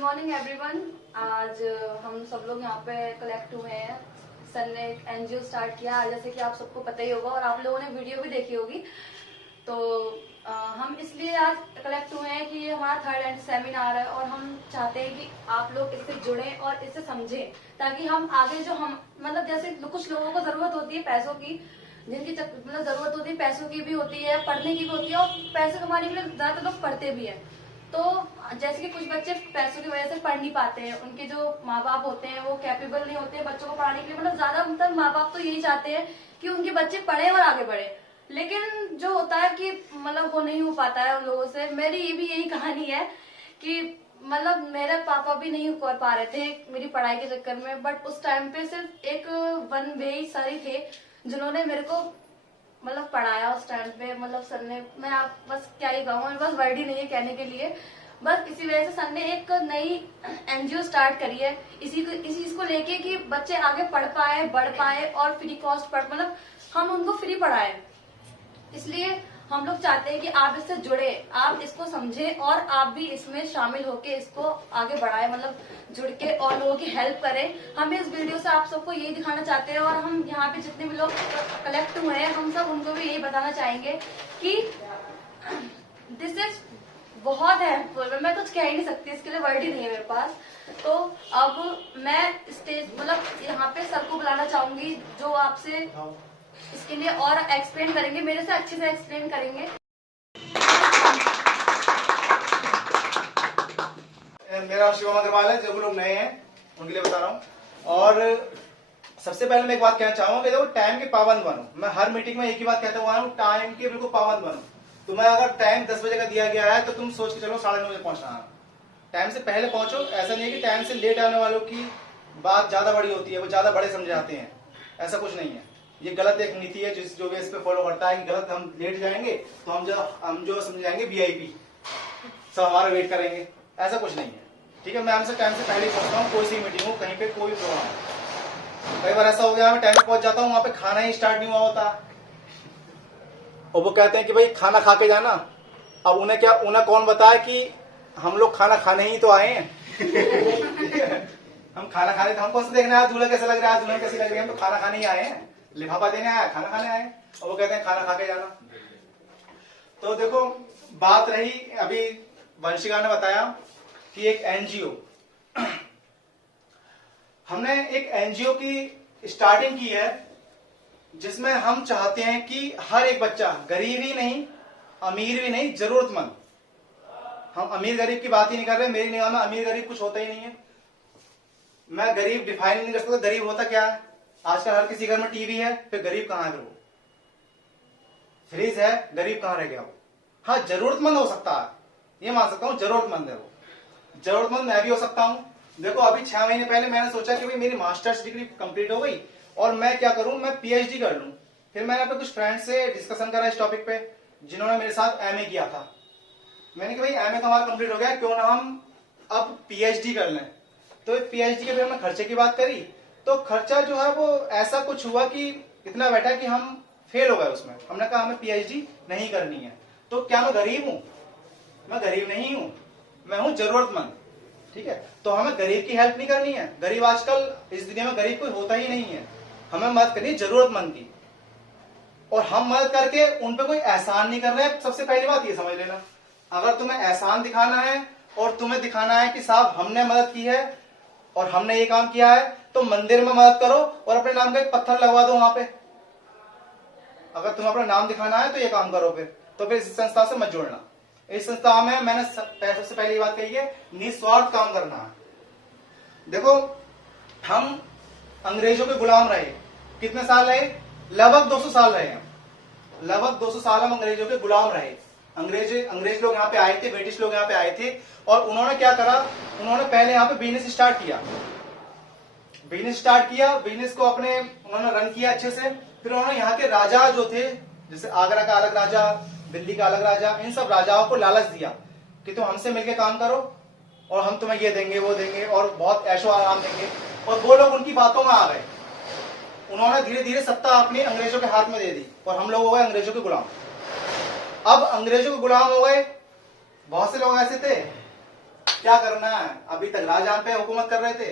Morning everyone. आज हम सब लोग यहाँ पे कलेक्ट हुए हैं। सर ने एक एनजीओ स्टार्ट किया, जैसे कि आप सबको पता ही होगा और आप लोगों ने वीडियो भी देखी होगी। तो हम इसलिए आज कलेक्ट हुए हैं कि ये हमारा थर्ड एंड सेमिनार है और हम चाहते हैं कि आप लोग इससे जुड़ें और इससे समझें, ताकि हम आगे जो हम मतलब जैसे कुछ लोगों को जरूरत होती है पैसों की, जिनकी मतलब जरूरत होती है पैसों की भी होती है, पढ़ने की भी होती है और पैसे कमाने के लिए ज्यादातर लोग पढ़ते भी हैं। तो जैसे कि कुछ बच्चे पैसों की वजह से पढ़ नहीं पाते हैं, उनके जो माँ बाप होते हैं वो कैपेबल नहीं होते हैं बच्चों को पढ़ाने के लिए। मतलब ज्यादा मतलब माँ बाप तो यही चाहते हैं कि उनके बच्चे पढ़े और आगे बढ़े, लेकिन जो होता है कि मतलब वो नहीं हो पाता है उन लोगों से। मेरी ये भी यही कहानी है कि मतलब मेरे पापा भी नहीं कर पा रहे थे मेरी पढ़ाई के चक्कर में, बट उस टाइम पे सिर्फ एक वन वे सर ही थे जिन्होंने मेरे को मतलब पढ़ाया उस टाइम पे। मतलब सर ने, मैं आप बस क्या ही कहूँ, मेरे पास वर्ड ही नहीं है कहने के लिए। बस इसी वजह से सर ने एक नई एनजीओ स्टार्ट करी है इसी चीज को लेके कि बच्चे आगे पढ़ पाए, बढ़ पाए और फ्री कॉस्ट पढ़, मतलब हम उनको फ्री पढ़ाए। इसलिए हम लोग चाहते हैं कि आप इससे जुड़े, आप इसको समझें और आप भी इसमें शामिल होके इसको आगे बढ़ाएं, मतलब जुड़ के और लोगों की हेल्प करें। हम इस वीडियो से आप सबको यही दिखाना चाहते हैं और हम यहाँ पे जितने भी लोग कलेक्ट हुए हैं हम सब उनको भी यही बताना चाहेंगे कि दिस इज बहुत हेल्पफुल। मैं कुछ कह ही नहीं सकती, इसके लिए वर्ड ही नहीं है मेरे पास। तो अब मैं स्टेज मतलब यहाँ पे सबको बुलाना चाहूंगी जो आपसे इसके लिए और एक्सप्लेन करेंगे, मेरे से अच्छे से एक्सप्लेन करेंगे। मेरा नाम शिवम अग्रवाल है। जो लोग नए हैं उनके लिए बता रहा हूँ। और सबसे पहले मैं एक बात कहना चाहूंगा कि देखो, टाइम के पाबंद बनो। मैं हर मीटिंग में एक ही बात कहता हुआ हूँ, टाइम के बिल्कुल पाबंद बनो। तुम्हें अगर टाइम 10 बजे का दिया गया है तो तुम सोच के चलो 9:30 बजे पहुंचना है। टाइम से पहले पहुंचो। ऐसा नहीं है कि टाइम से लेट आने वालों की बात ज्यादा बड़ी होती है, वो ज्यादा बड़े समझे जाते हैं। ऐसा कुछ नहीं है। ये गलत एक नीति है जो भी इस पे फॉलो करता है कि गलत हम लेट जाएंगे तो हम जो समझ जाएंगे वीआईपी, सब हमारा वेट करेंगे। ऐसा कुछ नहीं है, ठीक है। मैं हमसे टाइम से पहले ही पहुंचता हूँ, कोई सी मीटिंग हो, कहीं पे कोई प्रोग्राम। कई बार ऐसा हो गया मैं टाइम पे पहुंच जाता हूँ, वहां पे खाना ही स्टार्ट नहीं हुआ होता और वो कहते हैं कि भाई खाना खा के जाना। अब उन्हें कौन बताए कि हम लोग खाना खाने ही तो आए हैं। हम खाना खाने, तो हम कौन सा देखना है दूल्हा कैसा लग रहा है, दुल्हन कैसी लग रही है। हम तो खाना खाने ही आए हैं, लिफाफा देने आए, खाना खाने आए हैं, और वो कहते हैं खाना खा के जाना। तो देखो, बात रही अभी वंशिका ने बताया कि एक एनजीओ, हमने एक एनजीओ की स्टार्टिंग की है जिसमें हम चाहते हैं कि हर एक बच्चा, गरीब ही नहीं, अमीर भी नहीं, जरूरतमंद। हम अमीर गरीब की बात ही नहीं कर रहे। मेरी निगाह में अमीर गरीब कुछ होता ही नहीं है। मैं गरीब डिफाइन नहीं कर सकता गरीब होता क्या है। आजकल हर किसी घर में टीवी है, फिर गरीब कहां है? वो फ्रिज है, गरीब कहां रह गया वो? हाँ, जरूरतमंद हो सकता है, ये मान सकता हूं, जरूरतमंद है वो। जरूरतमंद मैं भी हो सकता हूं। देखो, अभी 6 महीने पहले मैंने सोचा कि भाई मेरी मास्टर्स डिग्री कंप्लीट हो गई और मैं क्या करूं, मैं पीएचडी कर लूं। फिर मैंने अपने कुछ फ्रेंड से डिस्कशन करा इस टॉपिक पे, जिन्होंने मेरे साथ एमए किया था। मैंने कहा भाई एमए तो हमारा कंप्लीट हो गया, क्यों ना हम अब पीएचडी कर लें। तो पीएचडी के लिए हमने खर्चे की बात करी, तो खर्चा जो है वो ऐसा कुछ हुआ कि इतना बैठा कि हम फेल हो गए उसमें। हमने कहा हमें पीएचडी नहीं करनी है। तो क्या मैं गरीब हूं? मैं गरीब नहीं हूं, मैं हूं जरूरतमंद, ठीक है। तो हमें गरीब की हेल्प नहीं करनी है। गरीब आजकल इस दुनिया में गरीब कोई होता ही नहीं है। हमें मदद करनी है जरूरतमंद की, और हम मदद करके उन पे कोई एहसान नहीं कर रहे हैं। सबसे पहली बात ये समझ लेना, अगर तुम्हें एहसान दिखाना है और तुम्हें दिखाना है कि साहब हमने मदद की है और हमने ये काम किया है, तो मंदिर में मदद करो और अपने नाम का एक पत्थर लगवा दो वहां पे। अगर तुम्हें अपना नाम दिखाना है तो ये काम करो। फिर इस संस्था से मत जुड़ना। इस संस्था में मैंने सबसे पहले ये बात कही है, निस्वार्थ काम करना है। देखो, हम अंग्रेजों के गुलाम रहे। कितने साल रहे? लगभग 200 साल रहे हैं। लगभग 200 साल हम अंग्रेजों के गुलाम रहे। अंग्रेज लोग यहाँ पे आए थे, ब्रिटिश लोग यहाँ पे आए थे, और उन्होंने क्या करा, उन्होंने पहले यहाँ पे बिजनेस स्टार्ट किया। बिजनेस को उन्होंने रन किया अच्छे से। फिर उन्होंने यहाँ के राजा जो थे, जैसे आगरा का अलग राजा, दिल्ली का अलग राजा, इन सब राजाओं को लालच दिया कि तुम हमसे मिलकर काम करो और हम तुम्हें ये देंगे, वो देंगे और बहुत ऐशो आराम देंगे। और वो लोग उनकी बातों में आ गए। उन्होंने धीरे धीरे सत्ता अपनी अंग्रेजों के हाथ में दे दी और हम लोग हो गए अंग्रेजों के गुलाम। अब अंग्रेजों के गुलाम हो गए, बहुत से लोग ऐसे थे क्या करना है? अभी तक राजहां पे हुकूमत कर रहे थे,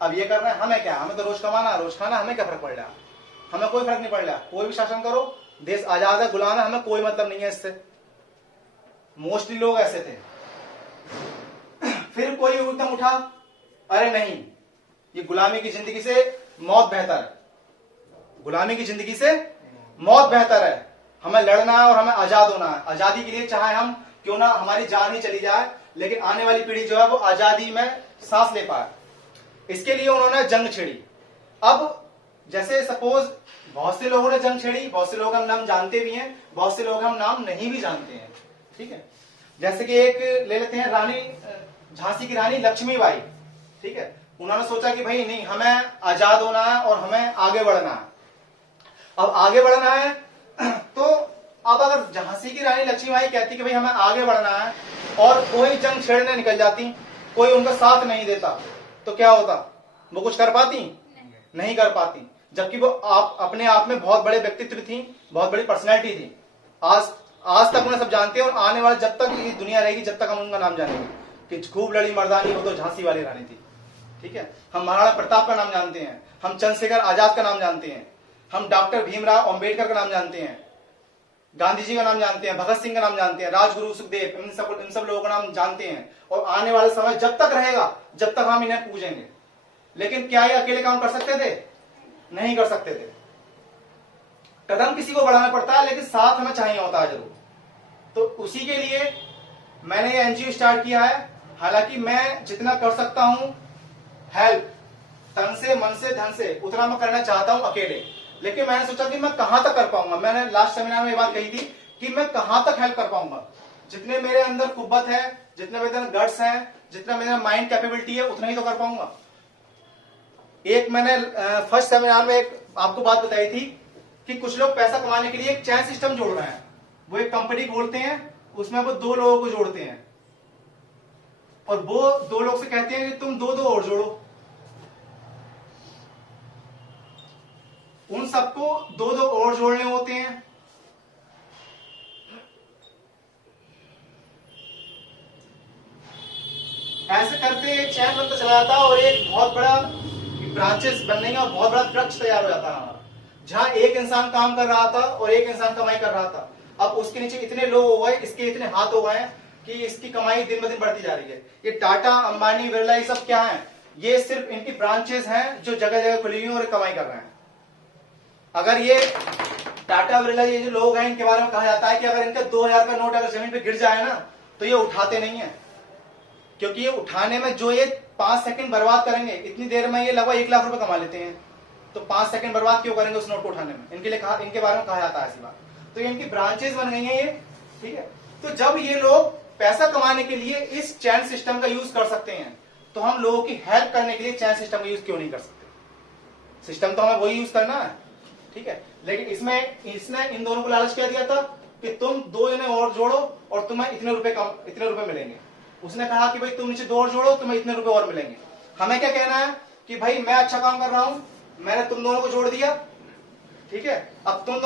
अब ये कर रहे हैं। हमें क्या, हमें तो रोज कमाना रोज खाना, हमें क्या फर्क पड़ रहा? हमें कोई फर्क नहीं पड़ रहा। कोई भी शासन करो, देश आजाद है, गुलाम है, हमें कोई मतलब नहीं है इससे। मोस्टली लोग ऐसे थे। फिर कोई एकदम उठा, अरे नहीं, ये गुलामी की जिंदगी से मौत बेहतर है, गुलामी की जिंदगी से मौत बेहतर है, हमें लड़ना है और हमें आजाद होना है। आजादी के लिए चाहे हम क्यों ना हमारी जान ही चली जाए, लेकिन आने वाली पीढ़ी जो है वो आजादी में सांस ले पाए, इसके लिए उन्होंने जंग छेड़ी। अब जैसे सपोज बहुत से लोगों ने जंग छेड़ी, बहुत से लोग हम नाम जानते भी हैं, बहुत से लोग हम नाम नहीं भी जानते हैं, ठीक है। जैसे कि एक ले लेते हैं रानी, झांसी की रानी लक्ष्मीबाई, ठीक है। उन्होंने सोचा कि भाई नहीं, हमें आजाद होना है और हमें आगे बढ़ना है। अब आगे बढ़ना है तो अब अगर झांसी की रानी लक्ष्मीबाई कहती कि भाई हमें आगे बढ़ना है और कोई जंग छेड़ने निकल जाती, कोई उनका साथ नहीं देता, तो क्या होता? वो कुछ कर पाती? नहीं कर पाती। जबकि वो आप अपने आप में बहुत बड़े व्यक्तित्व थी, बहुत बड़ी पर्सनैलिटी थी। आज तक उन्हें सब जानते हैं और आने वाले जब तक ये दुनिया रहेगी जब तक हम उनका नाम जानेंगे कि खूब लड़ी मर्दानी, वो तो झांसी वाली रानी थी, ठीक है। हम महाराणा प्रताप का नाम जानते हैं, हम चंद्रशेखर आजाद का नाम जानते हैं, हम डॉक्टर भीमराव अंबेडकर का नाम जानते हैं, गांधी जी का नाम जानते हैं, भगत सिंह का नाम जानते हैं, राजगुरु सुखदेव, इन सब लोगों का नाम जानते हैं। और आने वाला समय जब तक रहेगा जब तक हम इन्हें पूजेंगे। लेकिन क्या ये अकेले काम कर सकते थे? नहीं कर सकते थे। कदम किसी को बढ़ाना पड़ता है, लेकिन साथ हमें चाहिए होता है जरूर। तो उसी के लिए मैंने ये एनजीओ स्टार्ट किया है। हालांकि मैं जितना कर सकता हूं हेल्प, तन से, मन से, धन से, उतना मैं करना चाहता हूं अकेले। लेकिन मैंने सोचा कि मैं कहां तक कर पाऊंगा। मैंने लास्ट सेमिनार में ये बात कही थी कि मैं कहां तक हेल्प कर पाऊंगा। जितने मेरे अंदर कुव्वत है, जितने मेरे अंदर गट्स है, जितना मेरा माइंड कैपेबिलिटी है, उतना ही तो कर पाऊंगा। एक मैंने फर्स्ट सेमिनार में एक आपको बात बताई थी कि कुछ लोग पैसा कमाने के लिए एक चैन सिस्टम जोड़ रहे हैं। वो एक कंपनी खोलते हैं, उसमें वो 2 लोगों को जोड़ते हैं और वो 2 लोग से कहते हैं कि तुम 2 और जोड़ो। उन सबको 2 और जोड़ने होते हैं। ऐसे करते एक चैन बनता चला जाता और एक बहुत बड़ा ब्रांचेस बनने का बहुत बड़ा वृक्ष तैयार हो जाता है। जहां एक इंसान काम कर रहा था और एक इंसान कमाई कर रहा था, अब उसके नीचे इतने लोग हो गए, इसके इतने हाथ हो गए कि इसकी कमाई दिन ब दिन बढ़ती जा रही है। ये टाटा, अंबानी, बिरला, ये सब क्या है? ये सिर्फ इनकी ब्रांचेस हैं जो जगह जगह खुली हुई और कमाई कर रहे हैं। अगर ये टाटा, बिरला, ये जो लोग हैं, इनके बारे में कहा जाता है कि अगर इनका 2000 का नोट अगर जमीन पे गिर जाए ना तो ये उठाते नहीं है, क्योंकि ये उठाने में जो ये 5 सेकंड बर्बाद करेंगे, इतनी देर में ये लगभग 1 लाख रुपए कमा लेते हैं। तो 5 सेकंड बर्बाद क्यों करेंगे उस नोट को उठाने में? इनके बारे में कहा जाता है ऐसी बात। तो ये इनकी ब्रांचेस बन गई हैं ये, ठीक है। तो जब ये लोग पैसा कमाने के लिए इस चैन सिस्टम का यूज कर सकते हैं, तो हम लोगों की हेल्प करने के लिए चैन सिस्टम का यूज क्यों नहीं कर सकते? सिस्टम तो हमें वही यूज करना है, ठीक है। लेकिन इसने इन दोनों को लालच क्या दिया था कि तुम 2 जने और जोड़ो और तुम्हें इतने रुपए मिलेंगे। उसने कहा कि भाई तुम नीचे 2 और जोड़ो, तुम्हें इतने रुपए और मिलेंगे। हमें क्या कहना है कि भाई मैं अच्छा काम कर रहा हूं, मैंने तुम दोनों को जोड़ दिया, ठीक है। अब तुम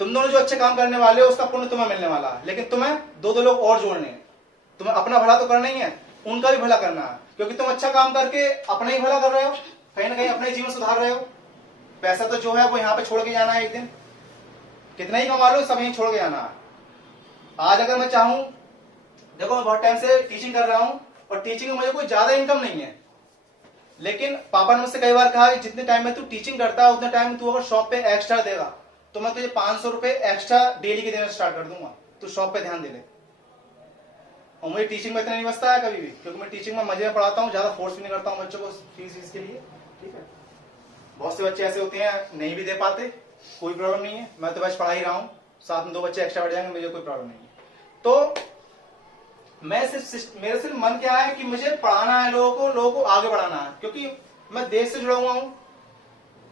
दोनों जो अच्छे काम करने वाले हो उसका पुण्य तुम्हें मिलने वाला है, लेकिन तुम्हें 2 लोग और जोड़ने हैं। तुम्हें अपना भला तो करना ही है, उनका भी भला करना है, क्योंकि तुम अच्छा काम करके अपना ही भला कर रहे हो, कहीं ना कहीं अपना ही जीवन सुधार रहे हो। पैसा तो जो है वो यहाँ पे छोड़ के जाना है एक दिन, कितना ही कमा लो सब यहीं छोड़ के जाना है। आज अगर मैं चाहूं, देखो मैं बहुत टाइम से टीचिंग कर रहा हूं और टीचिंग में मुझे कोई ज्यादा इनकम नहीं है, लेकिन पापा ने मुझसे कई बार कहा कि जितने टाइम में तू टीचिंग करता है उतने टाइम में तू अगर शॉप पे एक्स्ट्रा देगा तो मैं तुझे 500 रुपए एक्स्ट्रा डेली के देना स्टार्ट कर दूंगा, तू शॉप पे ध्यान दे ले। और मुझे टीचिंग में इतना नहीं बचता है कभी भी, क्योंकि मैं टीचिंग में मजे में पढ़ाता हूँ, ज्यादा फोर्स भी नहीं करता हूँ बच्चों को फीस के लिए, ठीक है। बहुत से बच्चे ऐसे होते हैं नहीं भी दे पाते, कोई प्रॉब्लम नहीं है, मैं तो बस पढ़ा ही रहा हूँ, साथ में 2 बच्चे एक्स्ट्रा बढ़ जाएंगे, मुझे कोई प्रॉब्लम नहीं है। तो मेरा सिर्फ मन क्या है कि मुझे पढ़ाना है लोगों को आगे बढ़ाना है, क्योंकि मैं देश से जुड़ा हुआ हूं।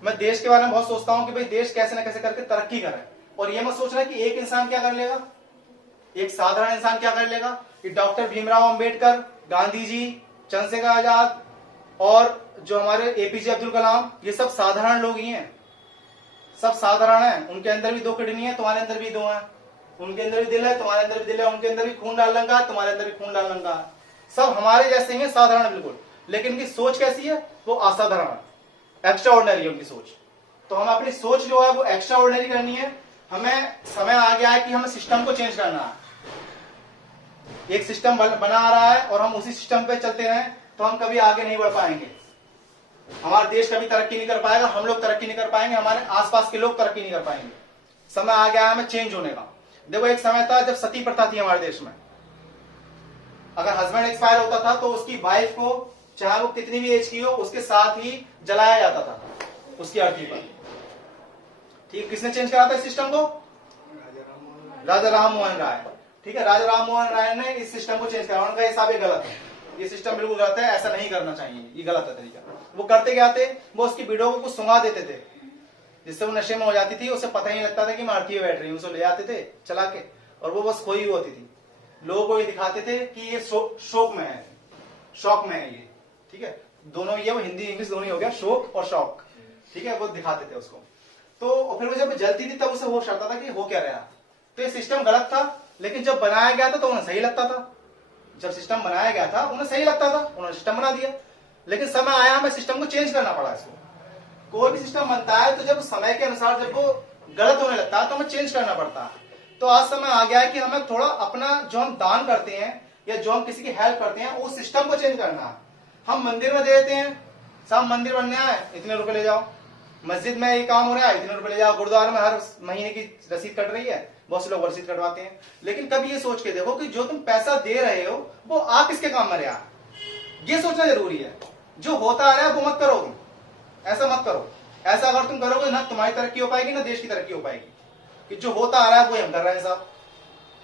मैं देश के बारे में बहुत सोचता हूं कि भाई देश कैसे ना कैसे करके तरक्की करे, और ये मत सोचना कि एक इंसान क्या कर लेगा, एक साधारण इंसान क्या कर लेगा। कि डॉक्टर भीमराव अंबेडकर, गांधी जी, चंद्रशेखर आजाद और जो हमारे एपीजे अब्दुल कलाम, ये सब साधारण लोग ही हैं, सब साधारण हैं। उनके अंदर भी 2 किडनी है, तुम्हारे अंदर भी 2 हैं, उनके अंदर भी दिल है, तुम्हारे अंदर भी दिल है, उनके अंदर भी खून डाल लंगा, तुम्हारे अंदर भी खून डाल लंगा। सब हमारे जैसे ही हैं, साधारण बिल्कुल, लेकिन उनकी सोच कैसी है, वो असाधारण, एक्स्ट्रा ऑर्डिनरी है उनकी सोच। तो हम अपनी सोच जो है वो एक्स्ट्रा ऑर्डिनरी करनी है। हमें समय आ गया है कि हमें सिस्टम को चेंज करना है। एक सिस्टम बना आ रहा है और हम उसी सिस्टम पे चलते रहें तो हम कभी आगे नहीं बढ़ पाएंगे। हमारा देश कभी तरक्की नहीं कर पाएगा, हम लोग तरक्की नहीं कर पाएंगे, हमारे आसपास के लोग तरक्की नहीं कर पाएंगे। समय आ गया है हमें चेंज होने का। देखो एक समय था जब सती प्रथा थी हमारे देश में। अगर हस्बैंड एक्सपायर होता था तो उसकी वाइफ को, चाहे वो कितनी भी एज की हो, उसके साथ ही जलाया जाता था उसकी अर्थी पर। ठीक, किसने चेंज करा था इस सिस्टम को? राजा राम मोहन राय। ठीक है, राजा राम मोहन राय ने इस सिस्टम को चेंज करा। उनका हिसाब ये गलत है, ये सिस्टम बिल्कुल गलत है, ऐसा नहीं करना चाहिए, ये गलत है तरीका। वो करते क्या थे, वो उसकी विडो को कुछ सुंगा देते थे जिससे वो नशे में हो जाती थी, उसे पता ही नहीं लगता था कि मैं अर्थी में बैठ रही हूँ। उसे ले आते थे चला के और वो बस खोई हुई होती थी। लोगों को ये दिखाते थे कि ये शोक में है, शौक में है ये। ठीक है, दोनों ये, वो हिंदी इंग्लिश दोनों ही हो गया, शोक और शौक। ठीक है, वो दिखाते थे उसको। तो फिर वो जब जलती थी तब उसे होश आता था कि हो क्या रहा। तो ये सिस्टम गलत था, लेकिन जब बनाया गया था तो उन्हें सही लगता था। जब सिस्टम बनाया गया था उन्हें सही लगता था, उन्होंने सिस्टम बना दिया। लेकिन समय आया हमें सिस्टम को चेंज करना पड़ा। इसको कोई भी सिस्टम बनता है तो जब समय के अनुसार जब वो गलत होने लगता है तो हमें चेंज करना पड़ता है। तो आज समय आ गया है कि हमें थोड़ा अपना जो हम दान करते हैं या जो हम किसी की हेल्प करते हैं उस सिस्टम को चेंज करना है। हम मंदिर में दे देते हैं, सब मंदिर बनने आए इतने रुपए ले जाओ, मस्जिद में ये काम हो रहा है इतने रुपए ले जाओ, गुरुद्वारा में हर महीने की रसीद कट रही है, बहुत से लोग रसीद कटवाते हैं। लेकिन कभी ये सोच के देखो कि जो तुम पैसा दे रहे हो वो आ किसके काम में रहा, ये सोचना जरूरी है। जो होता आ रहा है वो मत करो तुम, ऐसा मत करो। ऐसा अगर तुम करोगे ना तुम्हारी तरक्की हो पाएगी ना देश की तरक्की हो पाएगी। कि जो होता आ रहा है वो हम कर रहे हैं साहब।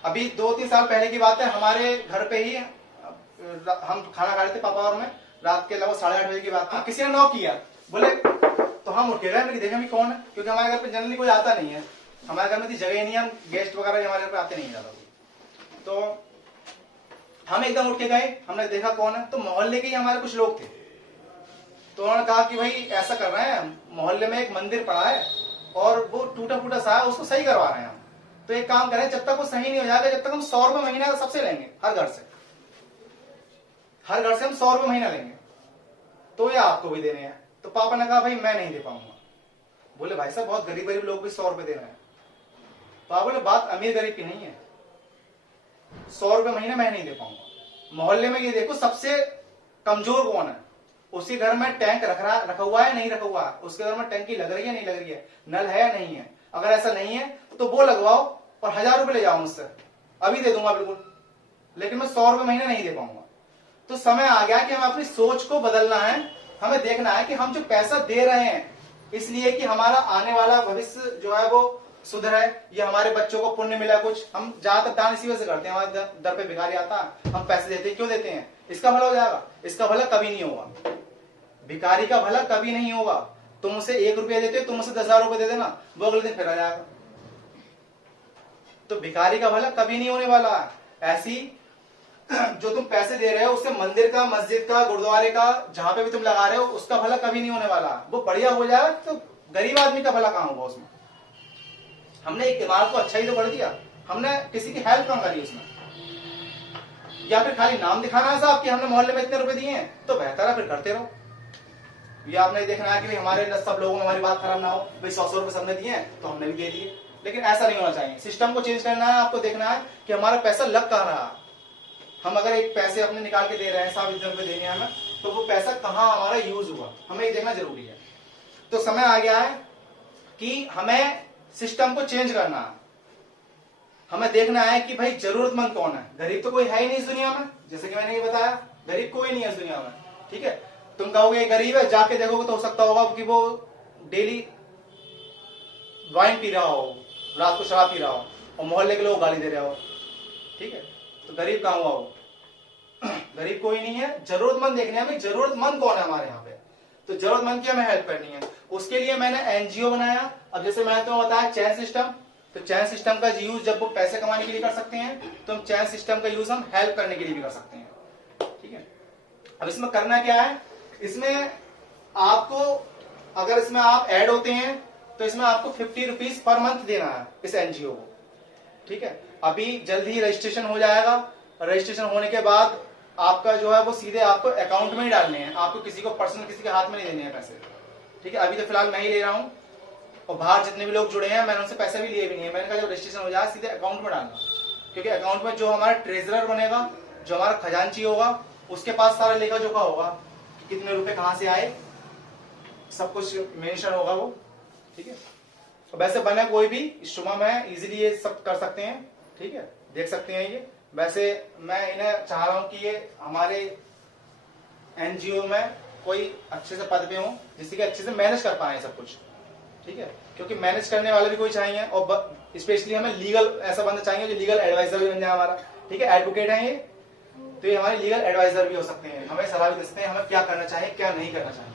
अभी 2-3 साल पहले की बात है, हमारे घर पे ही हम खाना खा रहे थे पापा और मैं, रात के लगभग 8:30 बजे की बात थी। किसी ने नॉक किया, बोले तो हम उठ के गए, मेरी देखा भी कौन है, क्योंकि हमारे घर पे जनरली कोई आता नहीं है, हमारे घर में इतनी जगह ही नहीं है, हम गेस्ट वगैरह हमारे घर पे आते नहीं ज्यादा। तो हम एकदम उठ के गए, हमने देखा कौन है, तो मोहल्ले के ही हमारे कुछ लोग थे। तो उन्होंने कहा कि भाई ऐसा कर रहे हैं, मोहल्ले में एक मंदिर पड़ा है और वो टूटा फूटा सा है, उसको सही करवा रहे हैं हम। तो एक काम करें, जब तक वो सही नहीं हो जाएगा, जब तक हम 100 रुपए महीना का सबसे लेंगे, हर घर से हम 100 रुपए महीना लेंगे, तो ये आपको भी देने हैं। तो पापा ने कहा भाई मैं नहीं दे पाऊंगा। बोले भाई साहब बहुत गरीब गरीब लोग भी 100 रुपए दे रहे हैं। पापा बोले बात अमीर गरीब की नहीं है, 100 रुपए महीना मैं नहीं दे पाऊंगा। मोहल्ले में ये देखो सबसे कमजोर कौन है, उसी घर में टैंक रखा हुआ है नहीं रखा हुआ है, उसके घर में टंकी लग रही है नहीं लग रही है, नल है या नहीं है। अगर ऐसा नहीं है तो वो लगवाओ और 1000 रुपए ले जाओ मुझसे, अभी दे दूंगा बिल्कुल, लेकिन मैं 100 रुपए महीना नहीं दे पाऊंगा। तो समय आ गया कि हमें अपनी सोच को बदलना है। हमें देखना है कि हम जो पैसा दे रहे हैं इसलिए कि हमारा आने वाला भविष्य जो है वो सुधरे, या हमारे बच्चों को पुण्य मिला कुछ। हम ज्यादातर दान इसी वजह से करते हैं, हमारे दर पे भिखारी आता है, हम पैसे देते हैं, क्यों देते हैं? इसका भला हो जाएगा, इसका भला कभी नहीं होगा। भिखारी का भला कभी नहीं होगा। तुम उसे 1 रुपया देते हो, तुम उसे 10,000 रुपए दे देना, वो अगले दिन फिर आ जाएगा। तो भिखारी का भला कभी नहीं होने वाला है। ऐसी जो तुम पैसे दे रहे हो उससे मंदिर का, मस्जिद का, गुरुद्वारे का, जहां पे भी तुम लगा रहे हो उसका भला कभी नहीं होने वाला। वो बढ़िया हो जाएगा तो गरीब आदमी का भला कहां होगा उसमें। हमने एक इमारत को अच्छा ही तो कर दिया, हमने किसी की हेल्प कम करी उसमें। या फिर खाली नाम दिखाना है साहब कि हमने मोहल्ले में इतने रुपए दिए हैं, तो बेहतर है फिर करते रहो। ये आपने देखना है कि भाई हमारे सब लोगों में हमारी बात खराब ना हो, भाई 100 रुपए सबने दिए हैं तो हमने भी दे दिए। लेकिन ऐसा नहीं होना चाहिए। सिस्टम को चेंज करना है, आपको देखना है कि हमारा पैसा लग कहाँ रहा। हम अगर एक पैसे अपने निकाल के दे रहे हैं, साहब इतने रुपए देने हैं हमें, तो वो पैसा कहाँ हमारा यूज हुआ, हमें ये देखना जरूरी है। तो समय आ गया है कि हमें सिस्टम को चेंज करना है। हमें देखना है कि भाई जरूरतमंद कौन है। गरीब तो कोई है ही नहीं इस दुनिया में, जैसे कि मैंने ये बताया, गरीब कोई नहीं है इस दुनिया में। ठीक है, तुम कहोगे गरीब है, जाके देखोगे तो हो सकता होगा कि वो डेली वाइन पी रहा हो, रात को शराब पी रहा हो और मोहल्ले के लोग गाली दे रहे हो। ठीक है, तो गरीब कहां हुआ वो? गरीब कोई नहीं है। जरूरतमंद देखने हैं, जरूरतमंद कौन है हमारे यहाँ पे, तो जरूरतमंद की हमें हेल्प करनी है। उसके लिए मैंने एनजीओ बनाया। अब जैसे मैंने तुम्हें बताया चैन सिस्टम, तो चैन सिस्टम का यूज जब वो पैसे कमाने के लिए कर सकते हैं, तो हम चैन सिस्टम का यूज हम हेल्प करने के लिए भी कर सकते हैं। ठीक है, अब इसमें करना क्या है, इसमें आपको, अगर इसमें आप ऐड होते हैं तो इसमें आपको 50 रुपीज पर मंथ देना है इस एनजीओ को। ठीक है, अभी जल्द ही रजिस्ट्रेशन हो जाएगा। रजिस्ट्रेशन होने के बाद आपका जो है वो सीधे आपको अकाउंट में ही डालने हैं, आपको किसी को पर्सनल किसी के हाथ में नहीं देने हैं पैसे। ठीक है, अभी तो फिलहाल मैं ही ले रहा हूँ, और बाहर जितने भी लोग जुड़े हैं मैंने उनसे पैसे भी लिए भी नहीं है। मैंने कहा जब रजिस्ट्रेशन हो जाए सीधे अकाउंट में डालना, क्योंकि अकाउंट में जो हमारा ट्रेजरर बनेगा, जो हमारा खजांची होगा, उसके पास सारा लेखा जोखा होगा कि कितने रुपए कहाँ से आए, सब कुछ मेंशन होगा वो। ठीक है, तो वैसे बने कोई भी शुभम है, इजीली ये सब कर सकते हैं। ठीक है, देख सकते हैं ये। वैसे मैं इन्हें चाह रहा हूं कि ये हमारे एनजीओ में कोई अच्छे से पद पे हो, जिससे कि अच्छे से मैनेज कर पाए सब कुछ। ठीक है, क्योंकि मैनेज करने वाले भी कोई चाहिए, और स्पेशली हमें लीगल ऐसा बंदा चाहिए जो लीगल एडवाइजर भी बन जाए हमारा। ठीक है, एडवोकेट है ये, तो ये हमारे लीगल एडवाइजर भी हो सकते हैं, हमें सलाह भी दे सकते हैं हमें क्या करना चाहिए क्या नहीं करना चाहिए।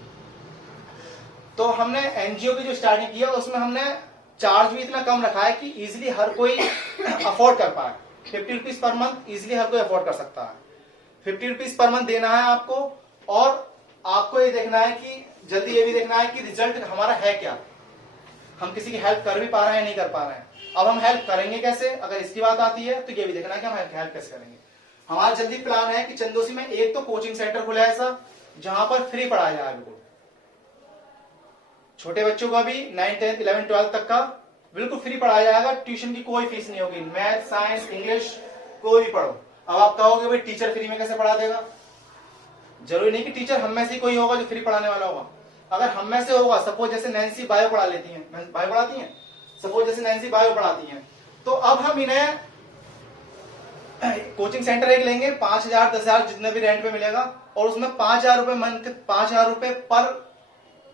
तो हमने एनजीओ की जो स्टार्टिंग किया उसमें हमने चार्ज भी इतना कम रखा है कि इजीली हर कोई अफोर्ड कर पाए। 50 रुपीज पर मंथ इजीली हर कोई अफोर्ड कर सकता है। 50 रुपीज पर मंथ देना है आपको, और आपको ये देखना है कि जल्दी ये भी देखना है कि रिजल्ट हमारा है क्या, हम किसी की हेल्प कर भी पा रहे हैं नहीं कर पा रहे हैं। अब हम हेल्प करेंगे कैसे, अगर इसकी बात आती है तो ये भी देखना है कि हम हेल्प कैसे करेंगे। हमारा जल्दी प्लान है कि चंदोसी में एक तो कोचिंग सेंटर खुला है ऐसा जहां पर फ्री पढ़ाया जाए बिल्कुल, छोटे बच्चों का भी 9, 10, 11, 12 तक का बिल्कुल फ्री पढ़ाया जाएगा। ट्यूशन की कोई फीस नहीं होगी, मैथ, साइंस, इंग्लिश कोई भी पढ़ो। अब आप कहोगे भाई टीचर फ्री में कैसे पढ़ा देगा, जरूरी नहीं कि टीचर हम में से कोई होगा जो फ्री पढ़ाने वाला होगा। अगर हम में से होगा, सपोज जैसे नैन्सी बायो पढ़ा लेती हैं, बायो पढ़ाती हैं, सपोज जैसे नैन्सी बायो पढ़ाती हैं, तो अब हम इन्हें कोचिंग सेंटर एक लेंगे, 5,000 10,000 जितने भी रेंट पे मिलेगा, और उसमें 5,000 रुपए मंथ, 5,000 रुपए पर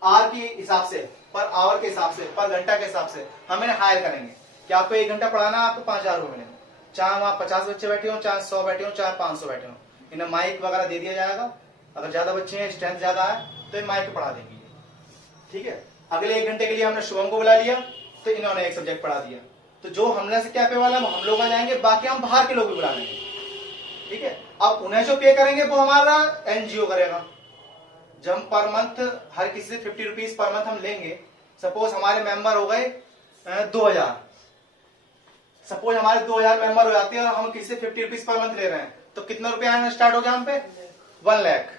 आवर के हिसाब से, पर आवर के हिसाब से, पर घंटा के हिसाब से हम इन्हें हायर करेंगे कि आपको 1 घंटा पढ़ाना है, आपको 5,000 रुपए मिलेंगे। चाहे वहां 50 बच्चे बैठे हो, चाहे 100 बैठे हो, चाहे 500 बैठे हो, इन्हें माइक वगैरह दे दिया जाएगा। अगर ज्यादा बच्चे हैं, स्ट्रेंथ ज्यादा है, तो ये माइक पे पढ़ा देंगे। ठीक है, अगले 1 घंटे के लिए हमने शुभम को बुला लिया, तो इन्होंने एक सब्जेक्ट पढ़ा दिया। तो जो हमने से क्या पे वाला हम लोग आ जाएंगे, बाकी हम बाहर के लोग भी बुला लेंगे। ठीक है, अब उन्हें जो पे करेंगे वो हमारा एनजीओ करेगा। जब हम पर मंथ हर किसी से 50 रुपीज पर मंथ हम लेंगे, सपोज हमारे मेंबर हो गए 2,000, सपोज हमारे 2,000 मेंबर हो जाते हैं और हम किसी से 50 रुपीज पर मंथ ले रहे हैं, तो कितना रुपया आना स्टार्ट हो गया हम पे, 1 लाख।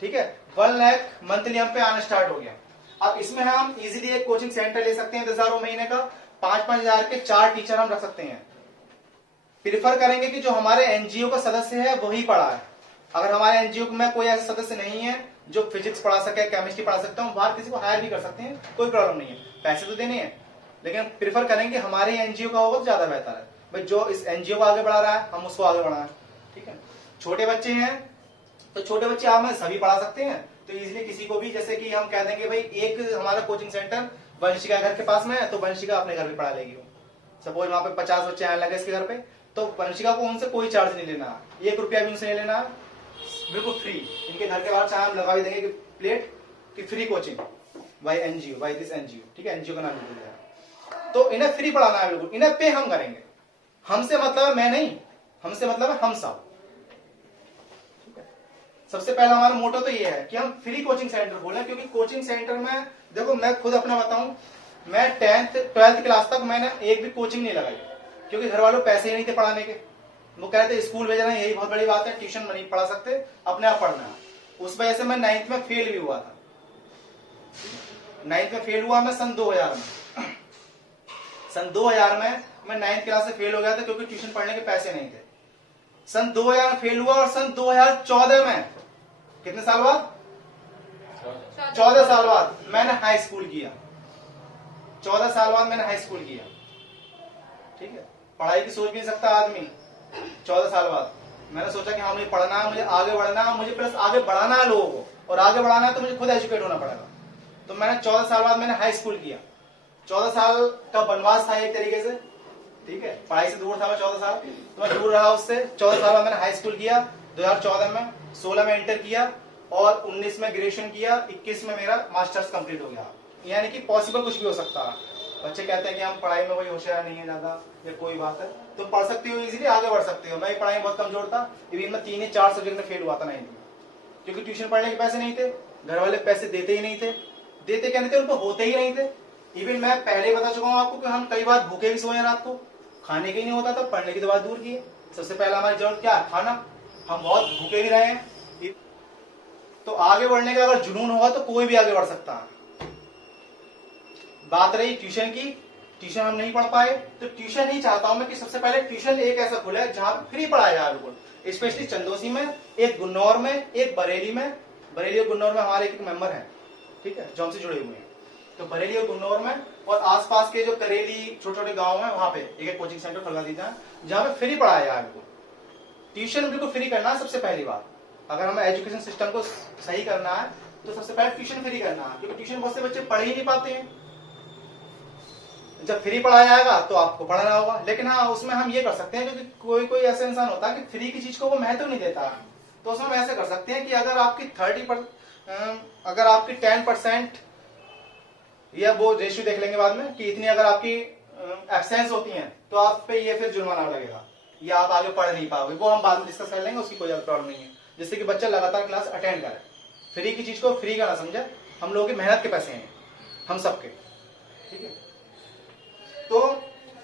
ठीक है, 1 लाख मंथली हम पे आना स्टार्ट हो गया। अब इसमें हम इजीली एक कोचिंग सेंटर ले सकते हैं 10,000 महीने का, 5-5 हजार के 4 टीचर हम रख सकते हैं। प्रिफर करेंगे कि जो हमारे एनजीओ का सदस्य है वही पढ़ा है। अगर हमारे एनजीओ में कोई ऐसा सदस्य नहीं है जो फिजिक्स पढ़ा सके, केमिस्ट्री पढ़ा सकता हूँ, बाहर किसी को हायर भी कर सकते हैं, कोई प्रॉब्लम नहीं है, पैसे तो देने हैं, लेकिन प्रिफर करेंगे हमारे एनजीओ का होगा तो ज्यादा बेहतर है। भाई जो इस एनजीओ को आगे बढ़ा रहा है हम उसको आगे बढ़ाएं। ठीक है, छोटे बच्चे हैं तो छोटे बच्चे आप में सभी पढ़ा सकते हैं, तो इजीली किसी को भी, जैसे कि हम कह देंगे भाई एक हमारा कोचिंग सेंटर वंशिका घर के पास में है, तो वंशिका अपने घर पे पढ़ा लेगी। सपोज वहां पे 50 बच्चे आने लगे इसके घर पे, तो वंशिका को उनसे कोई चार्ज नहीं लेना, 1 रुपया भी उनसे नहीं लेना, बिल्कुल फ्री। इनके घर के बाहर चाहे हम लगा भी देंगे कि प्लेट की free coaching by NGO, by this NGO. ठीक है, एनजीओ का नाम लिख दिया, तो इन्हें फ्री पढ़ाना है बिल्कुल, इन्हें पे हम करेंगे। हमसे मतलब है मैं नहीं, हमसे मतलब है हम सब। सबसे पहला हमारा मोटो तो ये है कि हम फ्री कोचिंग सेंटर खोलें, क्योंकि कोचिंग सेंटर में देखो मैं खुद अपना बताऊं, मैं 10th 12th क्लास तक मैंने एक भी कोचिंग नहीं लगाई, क्योंकि घर वालों पैसे ही नहीं थे पढ़ाने के। वो कह रहे थे स्कूल भेजना यही बहुत बड़ी बात है, ट्यूशन में नहीं पढ़ा सकते, अपने आप पढ़ना है। उस वजह से मैं 9th में फेल भी हुआ था। 9th में फेल हुआ मैं सन 2000 में। सन 2000 में मैं 9th क्लास से फेल हो गया था, क्योंकि ट्यूशन पढ़ने के पैसे नहीं थे। सन 2000 में फेल हुआ, और सन 2014 में, कितने साल बाद, 14 साल बाद मैंने हाई स्कूल किया। 14 साल बाद मैंने हाई स्कूल किया। ठीक है, पढ़ाई की सोच भी नहीं सकता आदमी। 14 साल बाद मैंने सोचा कि हाँ मुझे पढ़ना है, मुझे आगे बढ़ना है, मुझे प्लस आगे बढ़ाना है लोगों को, और आगे बढ़ाना है तो मुझे खुद एजुकेट होना पड़ेगा। तो मैंने 14 साल बाद मैंने हाई स्कूल किया। 14 साल का बनवास था एक तरीके से। ठीक है, पढ़ाई से दूर था मैं 14 साल, तो मैं दूर रहा उससे। 14 साल बाद मैंने हाई स्कूल किया 2014 में, 16 में इंटर किया, और 19 में ग्रेजुएशन किया, 21 में मेरा मास्टर्स कंप्लीट हो गया। यानी कि पॉसिबल कुछ भी हो सकता है। बच्चे कहते हैं कि हम पढ़ाई में कोई होशियार नहीं है ज्यादा, या कोई बात है, तुम पढ़ सकते हो, इजीली आगे बढ़ सकते हो। मैं पढ़ाई में बहुत कमजोर था, इवन मैं 3 या 4 सब्जेक्ट में फेल हुआ था 9th में, क्योंकि ट्यूशन पढ़ने के पैसे नहीं थे, घर वाले पैसे देते ही नहीं थे। देते क्या नहीं थे, उनको होते ही नहीं थे। इवन मैं पहले बता चुका हूँ आपको कि हम कई बार भूखे भी सोए रात को, खाने की नहीं होता तो पढ़ने की तो बात दूर की है। सबसे पहला हमारी जरूरत क्या है? खाना। हम बहुत भूखे भी रहे हैं। तो आगे बढ़ने का अगर जुनून होगा तो कोई भी आगे बढ़ सकता है। बात रही ट्यूशन की, ट्यूशन हम नहीं पढ़ पाए तो ट्यूशन ही चाहता हूं मैं कि सबसे पहले ट्यूशन एक ऐसा खुले जहां फ्री पढ़ाया जाए बिल्कुल, स्पेशली चंदोसी में, एक गुन्नौर में, एक बरेली में। बरेली और गुन्नौर में हमारे एक मेंबर हैं, ठीक है, जो हमसे जुड़े हुए हैं। तो बरेली और गुन्नौर में और आसपास के जो करेली छोटे छोटे गांव हैं वहां पे एक कोचिंग सेंटर खुलवा दीजिए जहां पे फ्री पढ़ाया जाए बिल्कुल। ट्यूशन बिल्कुल फ्री करना है सबसे पहली बात। अगर हमें एजुकेशन सिस्टम को सही करना है तो सबसे पहले ट्यूशन फ्री करना है, क्योंकि ट्यूशन बहुत से बच्चे पढ़ ही नहीं पाते हैं। जब फ्री पढ़ाया जाएगा तो आपको पढ़ना होगा। लेकिन हाँ, उसमें हम ये कर सकते हैं, क्योंकि कोई कोई ऐसा इंसान होता है कि फ्री की चीज को वो महत्व नहीं देता, तो उसमें हम ऐसे कर सकते हैं कि अगर आपकी 10% या वो रेशियो देख लेंगे बाद में कि इतनी अगर आपकी एब्सेंस होती है तो आप पे ये फिर जुर्माना लगेगा या आप आगे पढ़ नहीं पाओगे। वो हम बाद में डिस्कस कर लेंगे, उसकी कोई ज्यादा प्रॉब्लम नहीं है। जिससे कि बच्चा लगातार क्लास अटेंड करे, फ्री की चीज को फ्री का ना समझे। हम लोगों की मेहनत के पैसे हैं हम सबके, ठीक है। तो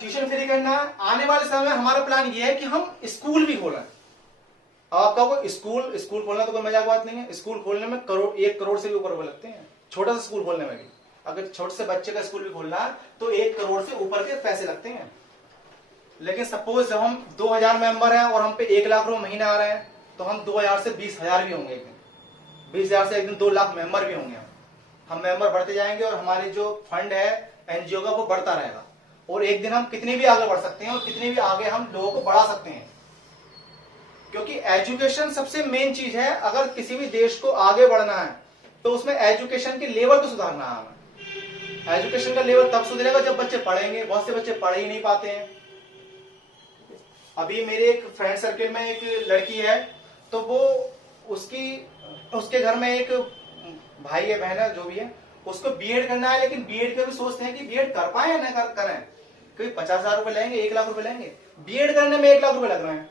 ट्यूशन फ्री करना। आने वाले समय में हमारा प्लान ये है कि हम स्कूल भी खोलें। अब आपका कोई स्कूल खोलना तो कोई मजाक बात नहीं है। स्कूल खोलने में 1 करोड़ से भी ऊपर वो लगते हैं, छोटा सा स्कूल खोलने में भी। अगर छोटे से बच्चे का स्कूल भी खोलना है तो 1 करोड़ से ऊपर के पैसे लगते हैं। लेकिन सपोज जब हम 2000 मेंबर हैं और हम पे 1 लाख रुपए महीना आ रहे हैं तो हम 2000 से 20,000 भी होंगे एक दिन, 20,000 से एक दिन 2 लाख मेंबर भी होंगे। हम मेंबर बढ़ते जाएंगे और हमारी जो फंड है एनजीओ का वो बढ़ता रहेगा। और एक दिन हम कितनी भी आगे बढ़ सकते हैं और कितनी भी आगे हम लोगों को बढ़ा सकते हैं, क्योंकि एजुकेशन सबसे मेन चीज है। अगर किसी भी देश को आगे बढ़ना है तो उसमें एजुकेशन के लेवल को सुधारना है हमें। एजुकेशन का लेवल तब सुधरेगा जब बच्चे पढ़ेंगे। बहुत से बच्चे पढ़ ही नहीं पाते हैं। अभी मेरे एक फ्रेंड सर्किल में एक लड़की है, तो वो उसके घर में एक भाई है, बहन है, जो भी है, उसको बीएड करना है। लेकिन बीएड का भी सोचते हैं कि बीएड कर पाए या ना करें। कोई 50,000 रुपए लेंगे, 1 लाख रुपए लेंगे, बीएड करने में 1 लाख रुपए लग रहे हैं।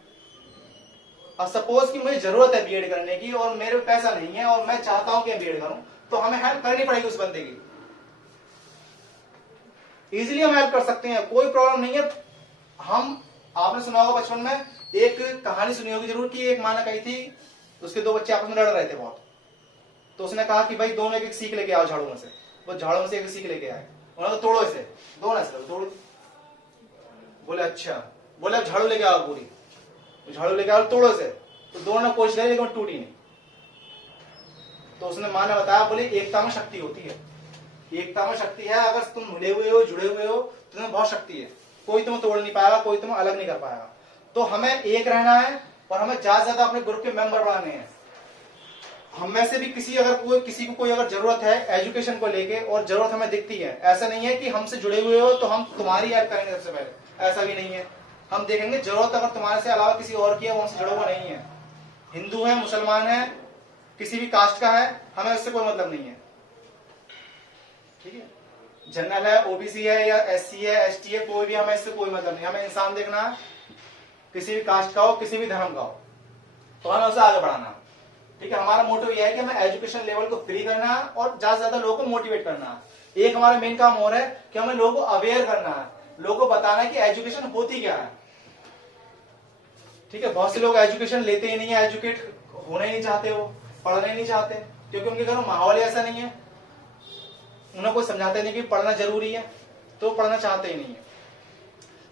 अब सपोज कि मुझे जरूरत है बीएड करने की और मेरे पैसा नहीं है और मैं चाहता हूं कि बीएड करूं, तो हमें हेल्प करनी पड़ेगी उस बंदे की। इजीली हम हेल्प कर सकते हैं, कोई प्रॉब्लम नहीं है। आपने सुना होगा बचपन में एक कहानी सुनी होगी जरूर कि एक माँ ने कही थी, उसके 2 बच्चे आपस में लड़ रहे थे बहुत। तो उसने कहा कि भाई दोनों एक सीख लेके आओ झाड़ू में से। वो झाड़ू में से एक सीख लेके आए। उन्होंने तो तोड़ो इसे, दोनों ऐसे तोड़। बोले अच्छा, बोले अब झाड़ू लेके आओ पूरी। झाड़ू लेके आओ, तोड़ो इसे। तो दोनों ने कोशिश करी लेकिन टूटी नहीं। तो उसने माँ ने बताया, बोले एकता में शक्ति होती है। एकता में शक्ति है। अगर तुम मिले हुए हो, जुड़े हुए हो, तो तुम्हें बहुत शक्ति है। कोई तुम्हें तोड़ नहीं पाएगा, कोई तुम्हें अलग नहीं कर पाएगा। तो हमें एक रहना है और हमें ज्यादा से ज्यादा अपने ग्रुप के मेंबर बढ़ाने हैं। हम में से भी किसी को कोई अगर जरूरत है एजुकेशन को लेके और जरूरत हमें दिखती है, ऐसा नहीं है कि हमसे जुड़े हुए हो तो हम तुम्हारी हेल्प करेंगे सबसे पहले, ऐसा भी नहीं है। हम देखेंगे जरूरत अगर तुम्हारे से अलावा किसी और की है, वो हमसे जुड़ा हुआ नहीं है, हिंदू है, मुसलमान है, किसी भी कास्ट का है, हमें उससे कोई मतलब नहीं है, ठीक है। जनरल है, ओबीसी है या एससी है, एसटी है, कोई भी, हमें इससे कोई मतलब नहीं। हमें इंसान देखना है, किसी भी कास्ट का हो, किसी भी धर्म का हो, तो हमें उसे आगे बढ़ाना है, ठीक है। हमारा मोटिव यह है कि हमें एजुकेशन लेवल को फ्री करना है और ज्यादा से ज्यादा लोगों को मोटिवेट करना है। एक हमारा मेन काम और है कि हमें लोगों को अवेयर करना है, लोगों को बताना है कि एजुकेशन होती क्या है, ठीक है। बहुत से लोग एजुकेशन लेते ही नहीं है, एजुकेट होना ही नहीं चाहते, वो पढ़ना ही नहीं चाहते, क्योंकि उनके घर में माहौल ऐसा नहीं है, उन्हें कोई समझाते नहीं कि पढ़ना जरूरी है, तो पढ़ना चाहते ही नहीं है।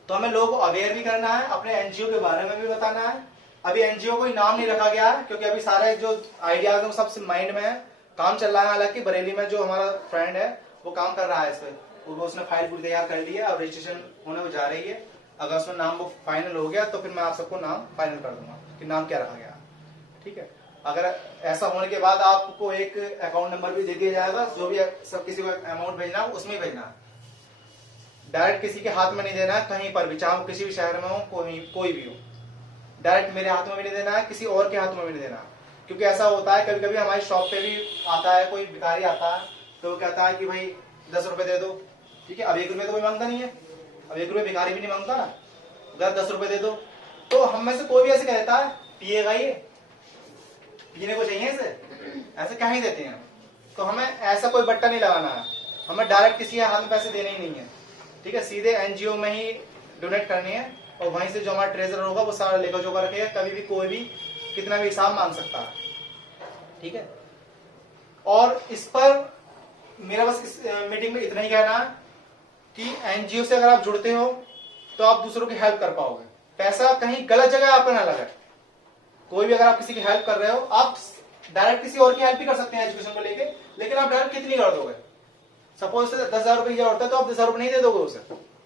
तो हमें लोगों को अवेयर भी करना है, अपने एनजीओ के बारे में भी बताना है। अभी एनजीओ कोई नाम नहीं रखा गया है, क्योंकि अभी सारे जो आइडियाज हैं सब माइंड में है, काम चल रहा है। हालांकि बरेली में जो हमारा फ्रेंड है वो काम कर रहा है इस पर, वो उसने फाइल पूरी तैयार कर ली है, अब रजिस्ट्रेशन होने को जा रही है। अगर उसमें नाम वो फाइनल हो गया तो फिर मैं आप सबको नाम फाइनल कर दूंगा कि नाम क्या रखा गया, ठीक है। अगर ऐसा होने के बाद आपको एक अकाउंट नंबर भी दे दिया जाएगा, जो भी सब किसी को अमाउंट भेजना हो उसमें भेजना है, डायरेक्ट किसी के हाथ में नहीं देना है, कहीं पर भी, चाहे किसी भी शहर में हो, कोई भी हो, डायरेक्ट मेरे हाथ में भी नहीं देना है, किसी और के हाथ में भी नहीं देना है। क्योंकि ऐसा होता है कभी कभी हमारी शॉप पे भी आता है कोई भिखारी आता है, तो वो कहता है कि भाई 10 रुपए दे दो, ठीक है। अब 1 रुपए तो कोई मांगता नहीं है, अब 1 रुपए भिखारी भी नहीं मांगता ना, अगर 10 रुपए दे दो। तो हम में से कोई भी ऐसे कहता है पिएगा, ये पीने को चाहिए इसे, ऐसे कह ही देते हैं। तो हमें ऐसा कोई बट्टा नहीं लगाना है, हमें डायरेक्ट किसी के हाथ में पैसे देने ही नहीं है, ठीक है। सीधे एनजीओ में ही डोनेट करनी है, और वहीं से जो हमारा ट्रेजर होगा वो सारा लेखा जोखा रखेगा, कभी भी कोई भी कितना भी हिसाब मांग सकता है, ठीक है। और इस पर मेरा बस इस मीटिंग में इतना ही कहना है कि एनजीओ से अगर आप जुड़ते हो तो आप दूसरों की हेल्प कर पाओगे। पैसा कहीं गलत जगह आपका ना लगे। कोई भी अगर आप किसी की हेल्प कर रहे हो, आप डायरेक्ट किसी और की हेल्प भी कर सकते हैं एजुकेशन को लेके, लेकिन आप डायरेक्ट कितनी कर दोगे? सपोज से 10,000 रुपए की जरूरत है तो आप 10,000 रुपए नहीं दे दोगे उसे,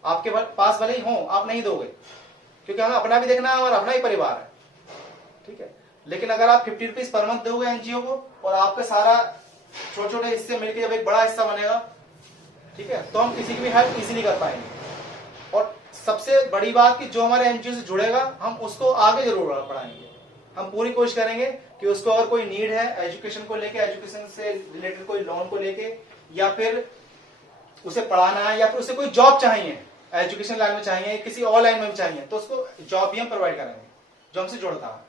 आपके पास भले ही हो, आप नहीं दोगे, क्योंकि हमें अपना भी देखना है और अपना ही परिवार है, ठीक है। लेकिन अगर आप 50 रुपीज पर मंथ दोगे एनजीओ को, और आपका सारा छोटे छोटे हिस्से मिलकर जब एक बड़ा हिस्सा बनेगा, ठीक है, तो हम किसी की भी हेल्प इजीली कर पाएंगे। और सबसे बड़ी बात कि जो हमारे एनजीओ से जुड़ेगा हम उसको आगे जरूर बढ़ाएंगे। हम पूरी कोशिश करेंगे कि उसको अगर कोई नीड है एजुकेशन को लेके, एजुकेशन से रिलेटेड कोई लोन को लेके, या फिर उसे पढ़ाना है, या फिर उसे कोई जॉब चाहिए, एजुकेशन लाइन में चाहिए, किसी और लाइन में भी चाहिए, तो उसको जॉब भी हम प्रोवाइड करेंगे जो हमसे जुड़ता है।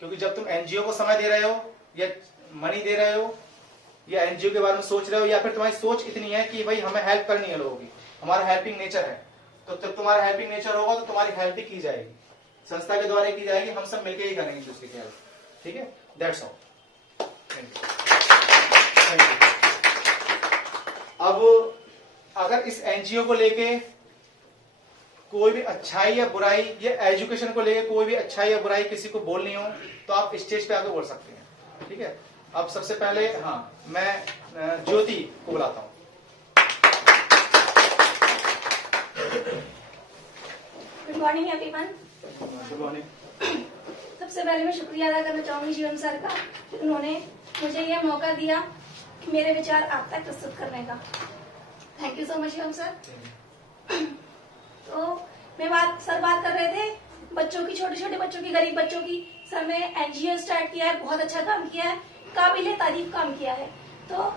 क्योंकि जब तुम एनजीओ को समय दे रहे हो, या मनी दे रहे हो, या एनजीओ के बारे में सोच रहे हो, या फिर तुम्हारी सोच इतनी है कि भाई हमें हेल्प करनी है लोगों की, हमारा हेल्पिंग नेचर है, तो जब तुम्हारा हेल्पिंग नेचर होगा तो तुम्हारी हेल्प भी की जाएगी, संस्था के द्वारा की जाएगी, हम सब मिलकर ही करेंगे दूसरे की हेल्प, ठीक है। That's all, thank you. अब अगर इस एनजीओ को लेके कोई भी अच्छाई या बुराई, या एजुकेशन को लेके कोई भी अच्छाई या बुराई किसी को बोलनी हो, तो आप स्टेज पे आके बोल सकते हैं, ठीक है। अब सबसे पहले मैं ज्योति को बुलाता हूं। Good morning everyone. Good morning. सबसे पहले मैं शुक्रिया अदा करना चाहूंगी शिवम सर का, कि उन्होंने मुझे ये मौका दिया कि मेरे विचार आप तक प्रस्तुत करने का। Thank you so much Shivam sir. तो सर बात कर रहे थे बच्चों की, छोटे छोटे बच्चों की, गरीब बच्चों की। सर ने एनजीओ स्टार्ट किया है, बहुत अच्छा काम किया है, काबिले तारीफ काम किया है। तो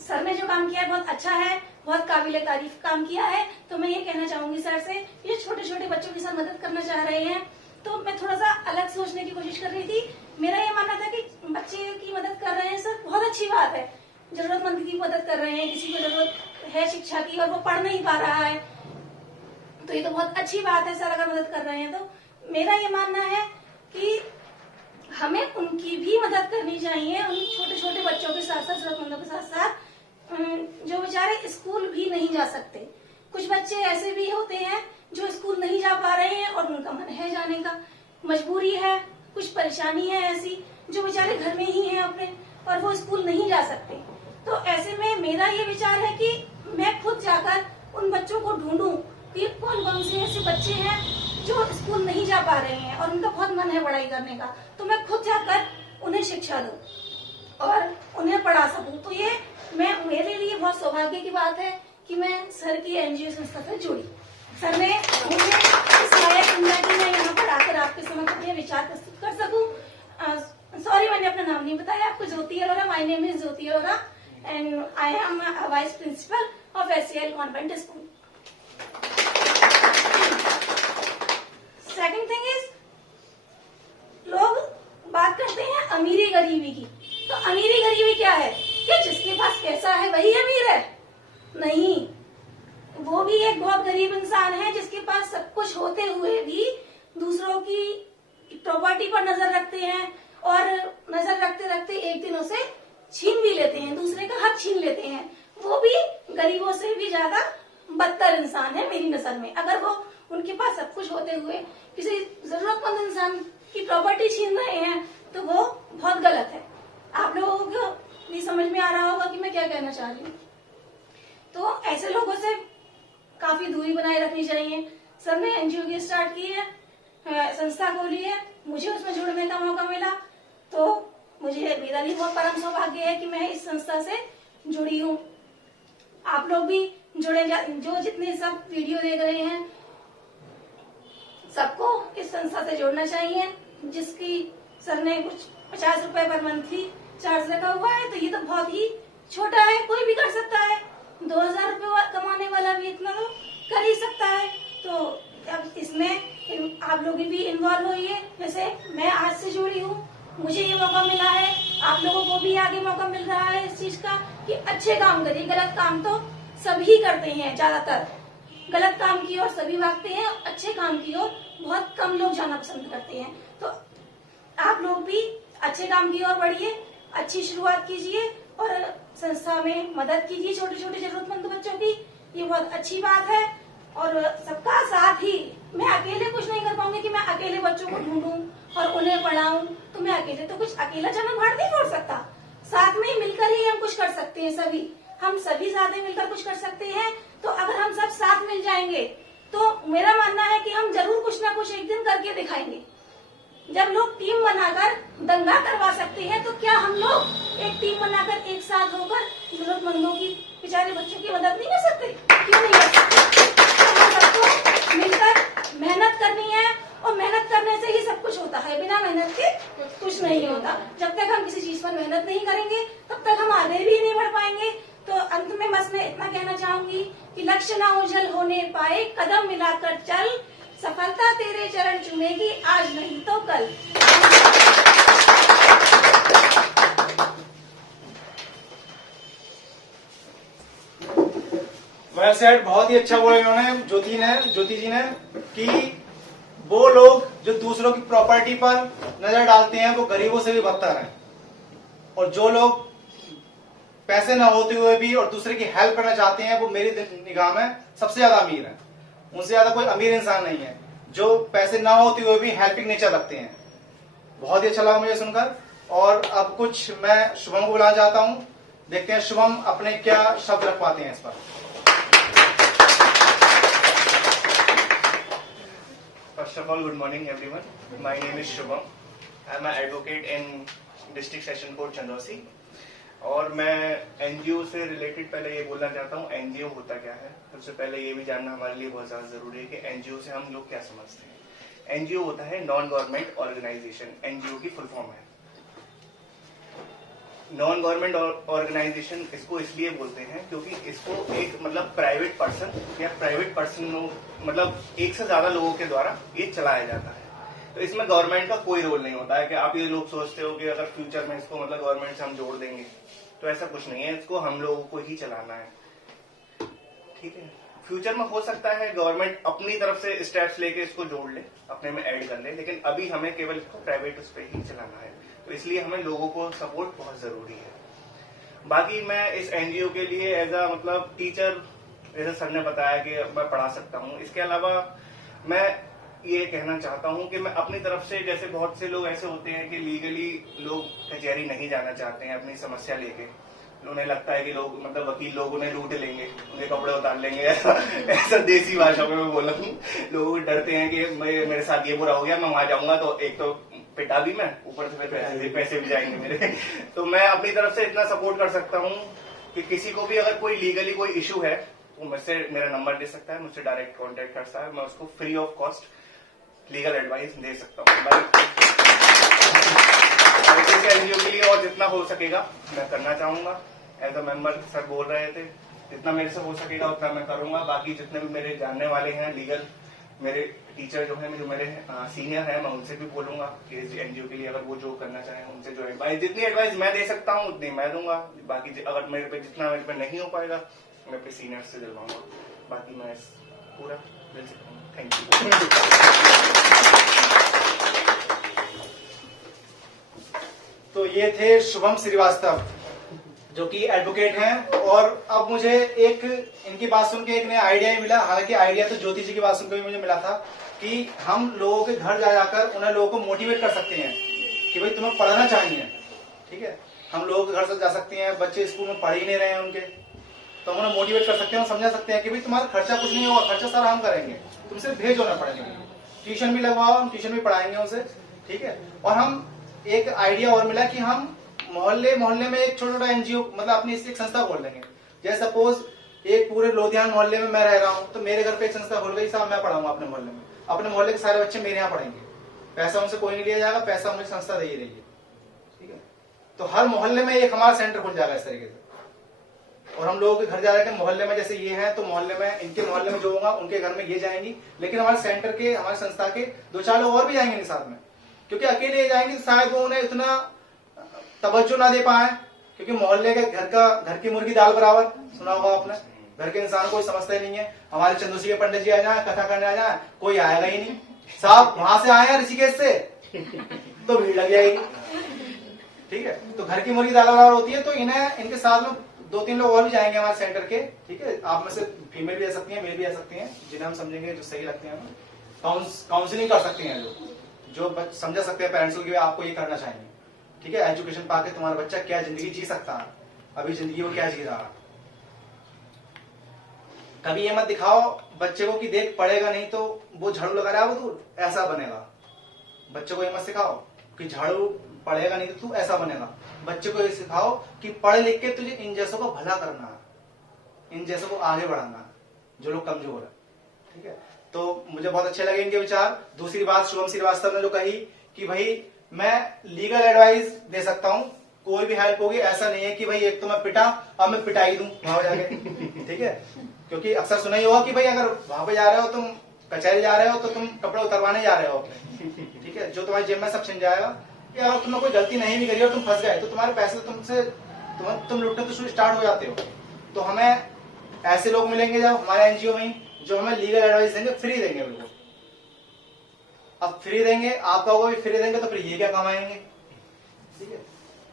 सर ने जो काम किया है बहुत अच्छा है, बहुत काबिले तारीफ काम किया है। तो मैं ये कहना चाहूंगी सर से, ये छोटे छोटे बच्चों की सर मदद करना चाह रहे हैं, तो मैं थोड़ा सा अलग सोचने की कोशिश कर रही थी। मेरा ये मानना था कि बच्चे की मदद कर रहे हैं सर, बहुत अच्छी बात है, जरूरतमंद की मदद कर रहे हैं, किसी को जरूरत है शिक्षा की और वो पढ़ नहीं पा रहा है, तो ये तो बहुत अच्छी बात है सर अगर मदद कर रहे हैं। तो मेरा ये मानना है कि हमें उनकी भी मदद करनी चाहिए, उन छोटे छोटे बच्चों के साथ साथ, जरूरतमंदों के साथ साथ, जो बेचारे स्कूल भी नहीं जा सकते। कुछ बच्चे ऐसे भी होते हैं जो स्कूल नहीं जा पा रहे हैं और उनका मन है जाने का, मजबूरी है, कुछ परेशानी है ऐसी, जो बेचारे घर में ही हैं अपने, और वो स्कूल नहीं जा सकते। तो ऐसे में मेरा ये विचार है कि मैं खुद जाकर उन बच्चों को ढूंढूं कि कौन कौन से ऐसे बच्चे हैं जो स्कूल नहीं जा पा रहे हैं और उनका बहुत मन है पढ़ाई करने का, तो मैं खुद जाकर उन्हें शिक्षा दूं और उन्हें पढ़ा सकूं। तो ये मेरे लिए बहुत सौभाग्य की बात है कि मैं सर की एनजीओ संस्था से जुड़ी। सर ने मुझे इस लायक समझा कि मैं यहाँ पर आकर आपके समक्ष अपने विचार प्रस्तुत कर सकूं। सॉरी, मैंने अपना नाम नहीं बताया आपको। Jyoti Arora, my name is Jyoti Arora and I am vice principal of SCL convent school. Second thing is, लोग बात करते हैं अमीरी गरीबी की। तो अमीरी गरीबी क्या है? क्या जिसके पास पैसा है वही अमीर है? नहीं, वो भी एक बहुत गरीब इंसान है जिसके पास सब कुछ होते हुए भी दूसरों की प्रॉपर्टी पर नजर रखते हैं, और नजर रखते रखते एक दिन उसे छीन भी लेते हैं, दूसरे का हक छीन लेते हैं। वो भी गरीबों से भी ज्यादा बदतर इंसान है मेरी नजर में। अगर वो उनके पास सब कुछ होते हुए किसी जरूरतमंद इंसान की प्रॉपर्टी छीन रहे हैं तो वो बहुत गलत है। आप लोगों को भी समझ में आ रहा होगा कि मैं क्या कहना चाह रही हूँ। तो ऐसे लोगों से काफी दूरी बनाए रखनी चाहिए। सर ने एनजीओ की स्टार्ट की है, संस्था खोली है, मुझे उसमें जुड़ने का मौका मिला, तो मुझे मेरा भी बहुत परम सौभाग्य है कि मैं इस संस्था से जुड़ी हूँ। आप लोग भी जुड़े, जो जितने सब वीडियो देख रहे हैं सबको इस संस्था से जोड़ना चाहिए, जिसकी सर ने कुछ 50 रुपए पर मंथली चार्ज रखा हुआ है। तो ये तो बहुत ही छोटा है, कोई भी कर सकता है। 2000 रुपए कमाने वाला भी इतना तो कर ही सकता है। तो अब इसमें आप लोग भी इन्वॉल्व होइए। जैसे मैं आज से जुड़ी हूँ, मुझे ये मौका मिला है, आप लोगों को भी आगे मौका मिल रहा है इस चीज का कि अच्छे काम करिए। गलत काम तो सभी करते हैं ज्यादातर, गलत काम की ओर सभी भागते हैं, अच्छे काम की ओर बहुत कम लोग जाना पसंद करते हैं। तो आप लोग भी अच्छे काम की ओर बढ़िए, अच्छी शुरुआत कीजिए और संस्था में मदद कीजिए छोटे छोटे जरूरतमंद बच्चों की। ये बहुत अच्छी बात है और सबका साथ ही, मैं अकेले कुछ नहीं कर पाऊंगी कि मैं अकेले बच्चों को ढूंढूं और उन्हें पढ़ाऊं, तो मैं अकेले तो कुछ अकेला चना भाड़ नहीं फोड़ सकता। साथ में मिलकर ही हम कुछ कर सकते हैं, हम सभी साथ में मिलकर कुछ कर सकते हैं। तो अगर हम सब साथ मिल जाएंगे तो मेरा मानना है कि हम जरूर कुछ ना कुछ एक दिन करके दिखाएंगे। जब लोग टीम बनाकर दंगा करवा सकते हैं तो क्या हम लोग एक टीम बनाकर एक साथ होकर जरूरतमंदों की, बेचारे बच्चों की मदद नहीं कर सकते? क्यों नहीं कर सकते? तो हम सबको मिलकर मेहनत करनी है और मेहनत करने से ही सब कुछ होता है, बिना मेहनत के कुछ नहीं होता। जब तक हम किसी चीज पर मेहनत नहीं करेंगे तब तक हम आगे भी नहीं बढ़ पाएंगे। तो अंत में बस मैं इतना कहना चाहूंगी कि लक्ष्य ना ओझल होने पाए, कदम मिलाकर चल, सफलता तेरे चरण चूमेगी आज नहीं तो कल। वेल सेड, बहुत ही अच्छा बोला इन्होंने, ज्योति जी ने कि वो लोग जो दूसरों की प्रॉपर्टी पर नजर डालते हैं वो गरीबों से भी बदतर हैं, और जो लोग पैसे ना होते हुए भी और दूसरे की हेल्प करना चाहते हैं वो मेरी निगाह में सबसे ज्यादा अमीर है। उनसे ज्यादा कोई अमीर इंसान नहीं है जो पैसे ना होते हुए भी हेल्पिंग नेचर रखते हैं। बहुत ही अच्छा लगा मुझे सुनकर। और अब कुछ मैं शुभम को बुलाना चाहता हूं, देखते हैं शुभम अपने क्या शब्द रख पाते हैं इस पर। First of all, good morning everyone. My name is Shubham. I am an advocate in District Session Court Chandausi. और मैं एनजीओ से रिलेटेड पहले ये बोलना चाहता हूँ, एनजीओ होता क्या है। सबसे पहले ये भी जानना हमारे लिए बहुत ज्यादा जरूरी है कि एनजीओ से हम लोग क्या समझते हैं। एनजीओ होता है नॉन गवर्नमेंट ऑर्गेनाइजेशन। एनजीओ की फुल फॉर्म है नॉन गवर्नमेंट ऑर्गेनाइजेशन। इसको इसलिए बोलते हैं क्योंकि इसको एक मतलब प्राइवेट पर्सन मतलब एक से ज्यादा लोगों के द्वारा ये चलाया जाता है। तो इसमें गवर्नमेंट का कोई रोल नहीं होता है कि आप ये लोग सोचते हो कि अगर फ्यूचर में इसको मतलब गवर्नमेंट से हम जोड़ देंगे, तो ऐसा कुछ नहीं है। इसको हम लोगों को ही चलाना है, ठीक है। फ्यूचर में हो सकता है गवर्नमेंट अपनी तरफ से स्टेप्स लेके इसको जोड़ ले, अपने में ऐड कर ले, लेकिन अभी हमें केवल इसको प्राइवेट उस पर ही चलाना है। तो इसलिए हमें लोगों को सपोर्ट बहुत जरूरी है। बाकी मैं इस एनजीओ के लिए एज अ मतलब टीचर, जैसे सर ने बताया कि मैं पढ़ा सकता हूँ। इसके अलावा मैं ये कहना चाहता हूँ कि मैं अपनी तरफ से, जैसे बहुत से लोग ऐसे होते हैं कि लीगली लोग कचहरी नहीं जाना चाहते हैं अपनी समस्या लेके। उन्हें लगता है कि लोग मतलब वकील लोग उन्हें लूट लेंगे, उनके कपड़े उतार लेंगे, ऐसा देसी भाषा में मैं बोला हूँ। लोग डरते हैं कि मेरे साथ ये बुरा हो गया, मैं वहां जाऊंगा तो एक तो पिटा भी मैं, ऊपर से पैसे भी जाएंगे मेरे। तो मैं अपनी तरफ से इतना सपोर्ट कर सकता हूँ कि किसी को भी अगर कोई लीगली कोई इशू है तो मुझसे मेरा नंबर दे सकता है, मुझसे डायरेक्ट कॉन्टेक्ट कर सकता है। मैं उसको free of cost legal advice दे सकता हूँ। एनजीओ के लिए और जितना हो सकेगा मैं करना चाहूंगा। एज अ मेंबर सर बोल रहे थे, जितना मेरे से हो सकेगा उतना मैं करूंगा। बाकी जितने भी मेरे जानने वाले हैं लीगल, मेरे टीचर जो है, जो मेरे सीनियर हैं, मैं उनसे भी बोलूंगा कि इस एनजीओ के लिए अगर वो जो करना चाहें, उनसे जो एडवाइस, जितनी एडवाइस मैं दे सकता हूँ उतनी मैं दूंगा। बाकी अगर मेरे पे जितना मेरे पे नहीं हो पाएगा मैं अपने सीनियर से दिलवाऊंगा। बाकी मैं पूरा दिल से कहूँगा थैंक यू। तो ये थे शुभम श्रीवास्तव जो कि एडवोकेट हैं। और अब मुझे एक इनकी बात सुन के एक नया आइडिया ही मिला। हालांकि आइडिया तो ज्योति जी की बात सुनकर भी मुझे मिला था कि हम लोगों के घर जा जाकर उन्हें लोगों को मोटिवेट कर सकते हैं कि भाई तुम्हें पढ़ना चाहिए, ठीक है। हम लोगों के घर से जा सकते हैं, बच्चे स्कूल में पढ़ ही नहीं रहे हैं उनके, तो हम उन्हें मोटिवेट कर सकते हैं, समझा सकते हैं कि भाई तुम्हारा खर्चा कुछ नहीं होगा, खर्चा सारा हम करेंगे, तुम सिर्फ भेजो ना पढ़ने के लिए, ट्यूशन भी लगवाओ, हम ट्यूशन भी पढ़ाएंगे उसे, ठीक है। और हम एक आइडिया और मिला कि हम मोहल्ले में एक छोटा छोटा एनजीओ मतलब अपनी एक संस्था खोल लेंगे। जैसे सपोज एक पूरे लोधियान मोहल्ले में मैं रह रहा हूँ, तो मेरे घर पे एक संस्था खोल गई, साहब मैं पढ़ाऊंगा अपने मोहल्ले में, अपने मोहल्ले के सारे बच्चे मेरे यहाँ पढ़ेंगे, पैसा उनसे कोई नहीं लिया जाएगा, पैसा मुझे संस्था दे ही रही है, ठीक है। तो हर मोहल्ले में एक हमारा सेंटर खुल जाएगा इस तरीके से। और हम लोगों के घर जा रहे हैं, मोहल्ले में जैसे ये है तो मोहल्ले में इनके मोहल्ले में जो होगा उनके घर में ये जाएंगी, लेकिन हमारे सेंटर के, हमारी संस्था के 2-4 लोग और भी जाएंगे साथ में, क्योंकि अकेले जाएंगे तो शायद वो उन्हें इतना तवज्जो ना दे पाए, क्योंकि मोहल्ले के घर की मुर्गी दाल बराबर, सुना होगा आपने, घर के इंसान कोई समझता ही नहीं है। हमारे चंदूसी के पंडित जी आ जाए, कथा करने आ जाए, कोई आएगा ही नहीं। साहब वहां से आए हैं ऋषिकेश से, तो भीड़ लग जाएगी। ठीक है, तो घर की मुर्गी दाल बराबर होती है। तो इन्हें, इनके साथ में 2-3 लोग और भी जाएंगे हमारे सेंटर के। ठीक है, आप में से फीमेल भी आ सकती हैं, मेल भी आ सकती हैं, जिन्हें हम समझेंगे जो सही लगते हैं। काउंसलिंग कर सकती हैं जो समझा सकते हैं पेरेंट्स को कि आपको ये करना चाहिए। ठीक है, एजुकेशन पाके तुम्हारा बच्चा क्या जिंदगी जी सकता है, अभी जिंदगी वो क्या जी रहा है। कभी ये मत दिखाओ बच्चे को कि देख पढ़ेगा नहीं तो वो झाड़ू लगा रहा है, वो तू ऐसा बनेगा। बच्चे को ये मत सिखाओ कि झाड़ू पढ़ेगा नहीं तो तू ऐसा बनेगा। बच्चे को ये सिखाओ कि पढ़ लिख के तुझे इन जैसों को भला करना है, इन जैसों को आगे बढ़ाना है जो लोग कमजोर है। ठीक है, तो मुझे बहुत अच्छे लगे इनके विचार। दूसरी बात शुभम श्रीवास्तव ने जो कही कि भाई मैं लीगल एडवाइस दे सकता हूं, कोई भी हेल्प होगी। ऐसा नहीं है कि भाई एक तो मैं पिटा, अब मैं पिटाई दूं वहां जाके। ठीक है, क्योंकि अक्सर सुना ही होगा कि भाई अगर वहां पे जा रहे हो, तुम कचहरी जा रहे हो, तो तुम कपड़े उतरवाने जा रहे हो अपने। ठीक है, जो तुम्हारी जेब में सब छिन जाएगा। कि अगर तुमने कोई गलती नहीं भी करी और तुम फंस गए तो तुम्हारे पैसे तुमसे तुम लुटने तो स्टार्ट हो जाते हो। तो हमें ऐसे लोग मिलेंगे जब हमारे एनजीओ में जो हमें लीगल एडवाइस देंगे, फ्री देंगे बिल्कुल। अब फ्री देंगे, आपका वो भी फ्री देंगे, तो फिर ये क्या कमाएंगे। ठीक है,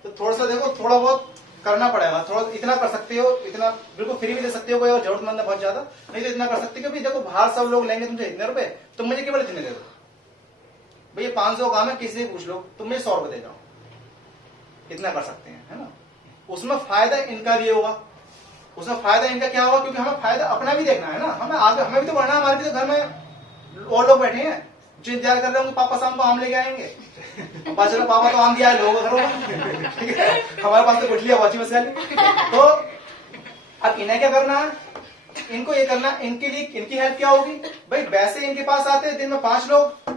तो थोड़ा सा देखो, थोड़ा बहुत करना पड़ेगा। थोड़ा इतना कर सकते हो, इतना बिल्कुल फ्री भी दे सकते हो कोई और जरूरतमंद है बहुत ज्यादा, नहीं तो इतना कर सकते हो कि देखो बाहर सब लोग लेंगे तुमसे इतने रुपए, तुम मुझे केवल इतने दे दो। भैया 500 काम है, किसी से पूछ लो, तुम मुझे 100 रुपए दे जाओ। इतना कर सकते हैं, है ना। उसमें फायदा इनका भी होगा। उसमें फायदा इनका क्या होगा, क्योंकि हमें फायदा अपना भी देखना है ना, हमें आगे, हमें भी तो बढ़ना है। हमारे भी तो घर में और लोग बैठे हैं जो इंतजार कर रहे होंगे पापा शाम को आम लेके आएंगे। पता चला पापा तो आम दिया है लोगों घरों में। ठीक है, हमारे पास तो गुठलियां वाची मसाली। तो अब इन्हें क्या करना है, इनको ये करना, इनके लिए इनकी हेल्प क्या होगी भाई। वैसे इनके पास आते हैं दिन में 5 लोग।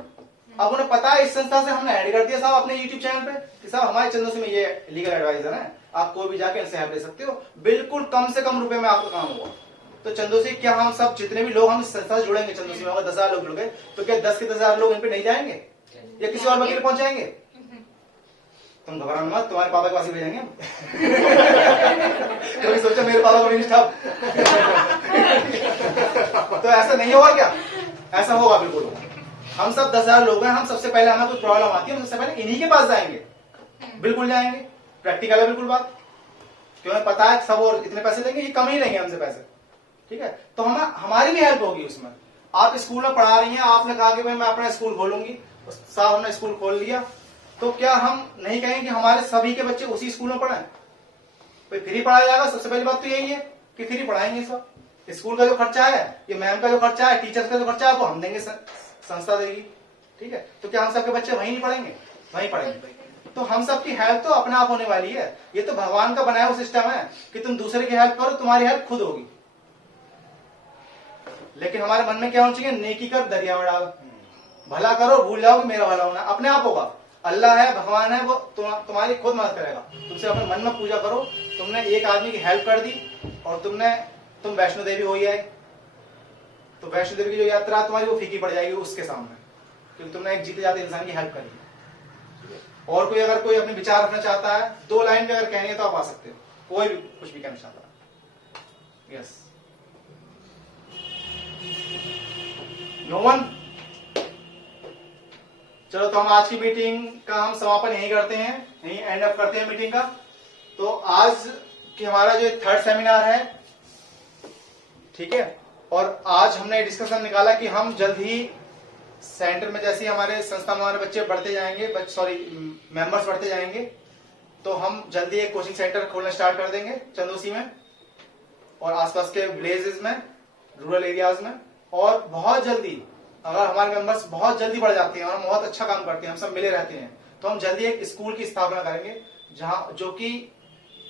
अब उन्हें पता है इस संस्था से हमने ऐड कर दिया साहब अपने यूट्यूब चैनल पे कि साहब हमारे चंदोसी में ये लीगल एडवाइजर है, आप कोई भी जाके इनसे हेल्प ले सकते हो, बिल्कुल कम से कम रुपए में आपका काम होगा। तो चंदोसी क्या हम सब जितने भी लोग हम इस संस्था से जुड़ेंगे, चंदोसी में अगर 10,000 लोग जुड़ गए तो क्या 10 के 10,000 लोग इन पे नहीं जाएंगे या किसी और वकील पहुंच जाएंगे। तुम घबराना मत, तुम्हारे पापा के पास ही भेजेंगे हम। कभी सोचा मेरे पापा को नहीं स्टाफ। तो ऐसा नहीं होगा क्या, ऐसा होगा बिल्कुल। हम सब 10,000 लोग हैं, हम सबसे पहले हमें कोई प्रॉब्लम आती है हम सबसे पहले इन्हीं के पास जाएंगे, बिल्कुल जाएंगे। प्रैक्टिकल है बिल्कुल बात, क्यों हमें पता है सब और इतने पैसे लेंगे, ये कम ही लेंगे हमसे पैसे। ठीक है, तो हमारी भी हेल्प होगी उसमें। आप स्कूल में पढ़ा रही हैं, आपने कहा कि भाई मैं अपना स्कूल खोलूंगी, साहब हमने स्कूल खोल लिया, तो क्या हम नहीं कहेंगे कि हमारे सभी के बच्चे उसी स्कूल में पढ़ाएं। भाई फ्री पढ़ाया जाएगा, सबसे पहली बात तो यही है कि फ्री पढ़ाएंगे सब। स्कूल का जो खर्चा है, ये मैम का जो खर्चा है, टीचर्स का जो खर्चा है, वो हम देंगे, संस्था देगी। ठीक है, तो क्या हम सबके बच्चे वहीं नहीं पढ़ेंगे, वहीं पढ़ेंगे। तो हम सबकी हेल्प तो अपने आप होने वाली है। ये तो भगवान का बनाया हुआ सिस्टम है कि तुम दूसरे की हेल्प करो, तुम्हारी हेल्प खुद होगी। लेकिन हमारे मन में क्या होना चाहिए, नेकी कर दरिया में डाल, भला करो भूल जाओ कि मेरा भला होना, अपने आप होगा। अल्लाह है, भगवान है, वो तुम्हारी खुद मदद करेगा। तुमसे अपने मन में पूजा करो। तुमने एक आदमी की हेल्प कर दी और तुम वैष्णो देवी हो ही आए, तो वैष्णो देवी की जो यात्रा तुम्हारी वो फीकी पड़ जाएगी उसके सामने, क्योंकि तुमने एक जीते जाते इंसान की हेल्प करी। और कोई अगर कोई अपने विचार रखना चाहता है, 2 लाइन में अगर कहनी है तो आप आ सकते हो, कोई भी कुछ भी कहना चाहता है। Yes, no one. चलो, तो हम आज की मीटिंग का हम समापन यही करते हैं, यही एंड अप करते हैं मीटिंग का। तो आज की हमारा जो 3rd सेमिनार है, ठीक है, और आज हमने डिस्कशन निकाला कि हम जल्द ही सेंटर में, जैसे हमारे संस्था में हमारे बच्चे बढ़ते जाएंगे, मेंबर्स बढ़ते जाएंगे, तो हम जल्दी एक कोचिंग सेंटर खोलना स्टार्ट कर देंगे चंदोसी में और आसपास के विलेजेस में, रूरल एरियाज में। और बहुत जल्दी, अगर हमारे मेंबर्स बहुत जल्दी बढ़ जाते हैं और हम बहुत अच्छा काम करते हैं, हम सब मिले रहते हैं, तो हम जल्दी एक स्कूल की स्थापना करेंगे जहां जो कि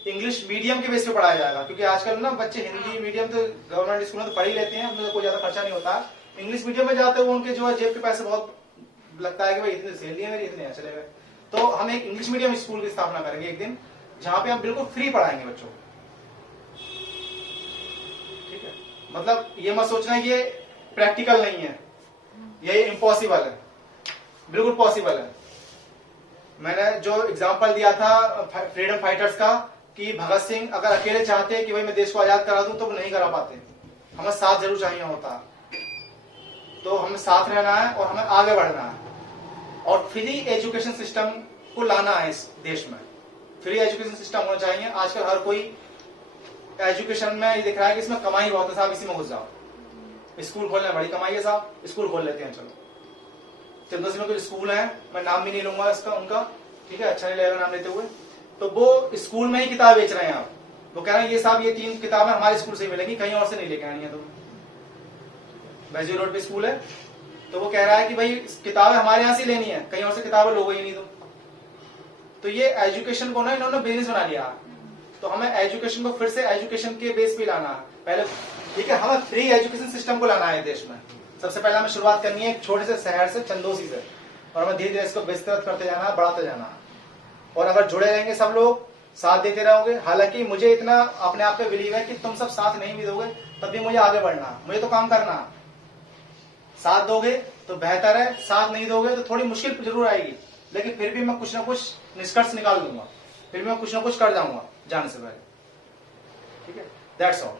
इंग्लिश मीडियम के बेस पे पढ़ाया जाएगा। क्योंकि आजकल ना बच्चे हिंदी मीडियम तो गवर्नमेंट स्कूल में तो पढ़ ही लेते हैं, उनमें कोई ज्यादा खर्चा नहीं होता। इंग्लिश मीडियम में जाते हुए उनके जो है जेब के पैसे बहुत लगता है कि भाई इतने सैलरी है मेरी, इतने चले गए। तो हम एक इंग्लिश मीडियम स्कूल की स्थापना करेंगे एक दिन, जहां पे हम बिल्कुल फ्री पढ़ाएंगे बच्चों को। ठीक है, मतलब ये मत सोचना ये प्रैक्टिकल नहीं है, ये इम्पॉसिबल है, बिल्कुल पॉसिबल है। मैंने जो एग्जांपल दिया था फ्रीडम फाइटर्स का कि भगत सिंह अगर अकेले चाहते कि भाई मैं देश को आजाद करा दूं तो वो नहीं करा पाते। हमें साथ जरूर चाहिए होता। तो हमें साथ रहना है और हमें आगे बढ़ना है और फ्री एजुकेशन सिस्टम को लाना है इस देश में। फ्री एजुकेशन सिस्टम होना चाहिए। आजकल हर कोई एजुकेशन में ये दिख रहा है कि इसमें कमाई बहुत है, साहब इसी में घुस जाओ। स्कूल खोलने में बड़ी कमाई है साहब, स्कूल खोल लेते हैं। चलो चंदोसी में कुछ स्कूल है, मैं नाम भी नहीं लूंगा इसका उनका, ठीक है, अच्छा नहीं लगेगा नाम लेते हुए। तो वो स्कूल में ही किताब बेच रहे हैं आप। वो कह रहे हैं ये साहब ये 3 किताबें हमारे स्कूल से ही मिलेंगी, कहीं और से नहीं लेके आनी है। तो बैजू रोड पे स्कूल है, तो वो कह रहा है कि भाई किताबें हमारे यहाँ से लेनी है, कहीं और से किताबें लोगे ही नहीं। तो ये एजुकेशन को ना इन्होंने बिजनेस बना लिया। तो हमें एजुकेशन को फिर से एजुकेशन के बेस पे लाना है पहले, ठीक है। हमें फ्री एजुकेशन सिस्टम को लाना है देश में। सबसे पहले हमें शुरुआत करनी है एक छोटे से शहर से, चंदोसी से, और हमें धीरे धीरे इसको विस्तृत करते जाना है, बढ़ाते जाना है। और अगर जुड़े रहेंगे सब लोग, साथ देते रहोगे, हालांकि मुझे इतना अपने आप पे बिलीव है कि तुम सब साथ नहीं भी दोगे तब भी मुझे आगे बढ़ना है, मुझे तो काम करना है। साथ दोगे तो बेहतर है, साथ नहीं दोगे तो थोड़ी मुश्किल जरूर आएगी, लेकिन फिर भी मैं कुछ ना कुछ निष्कर्ष निकाल दूंगा, फिर मैं कुछ ना कुछ कर जाऊंगा जाने से पहले, ठीक है। That's all,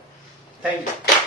thank you.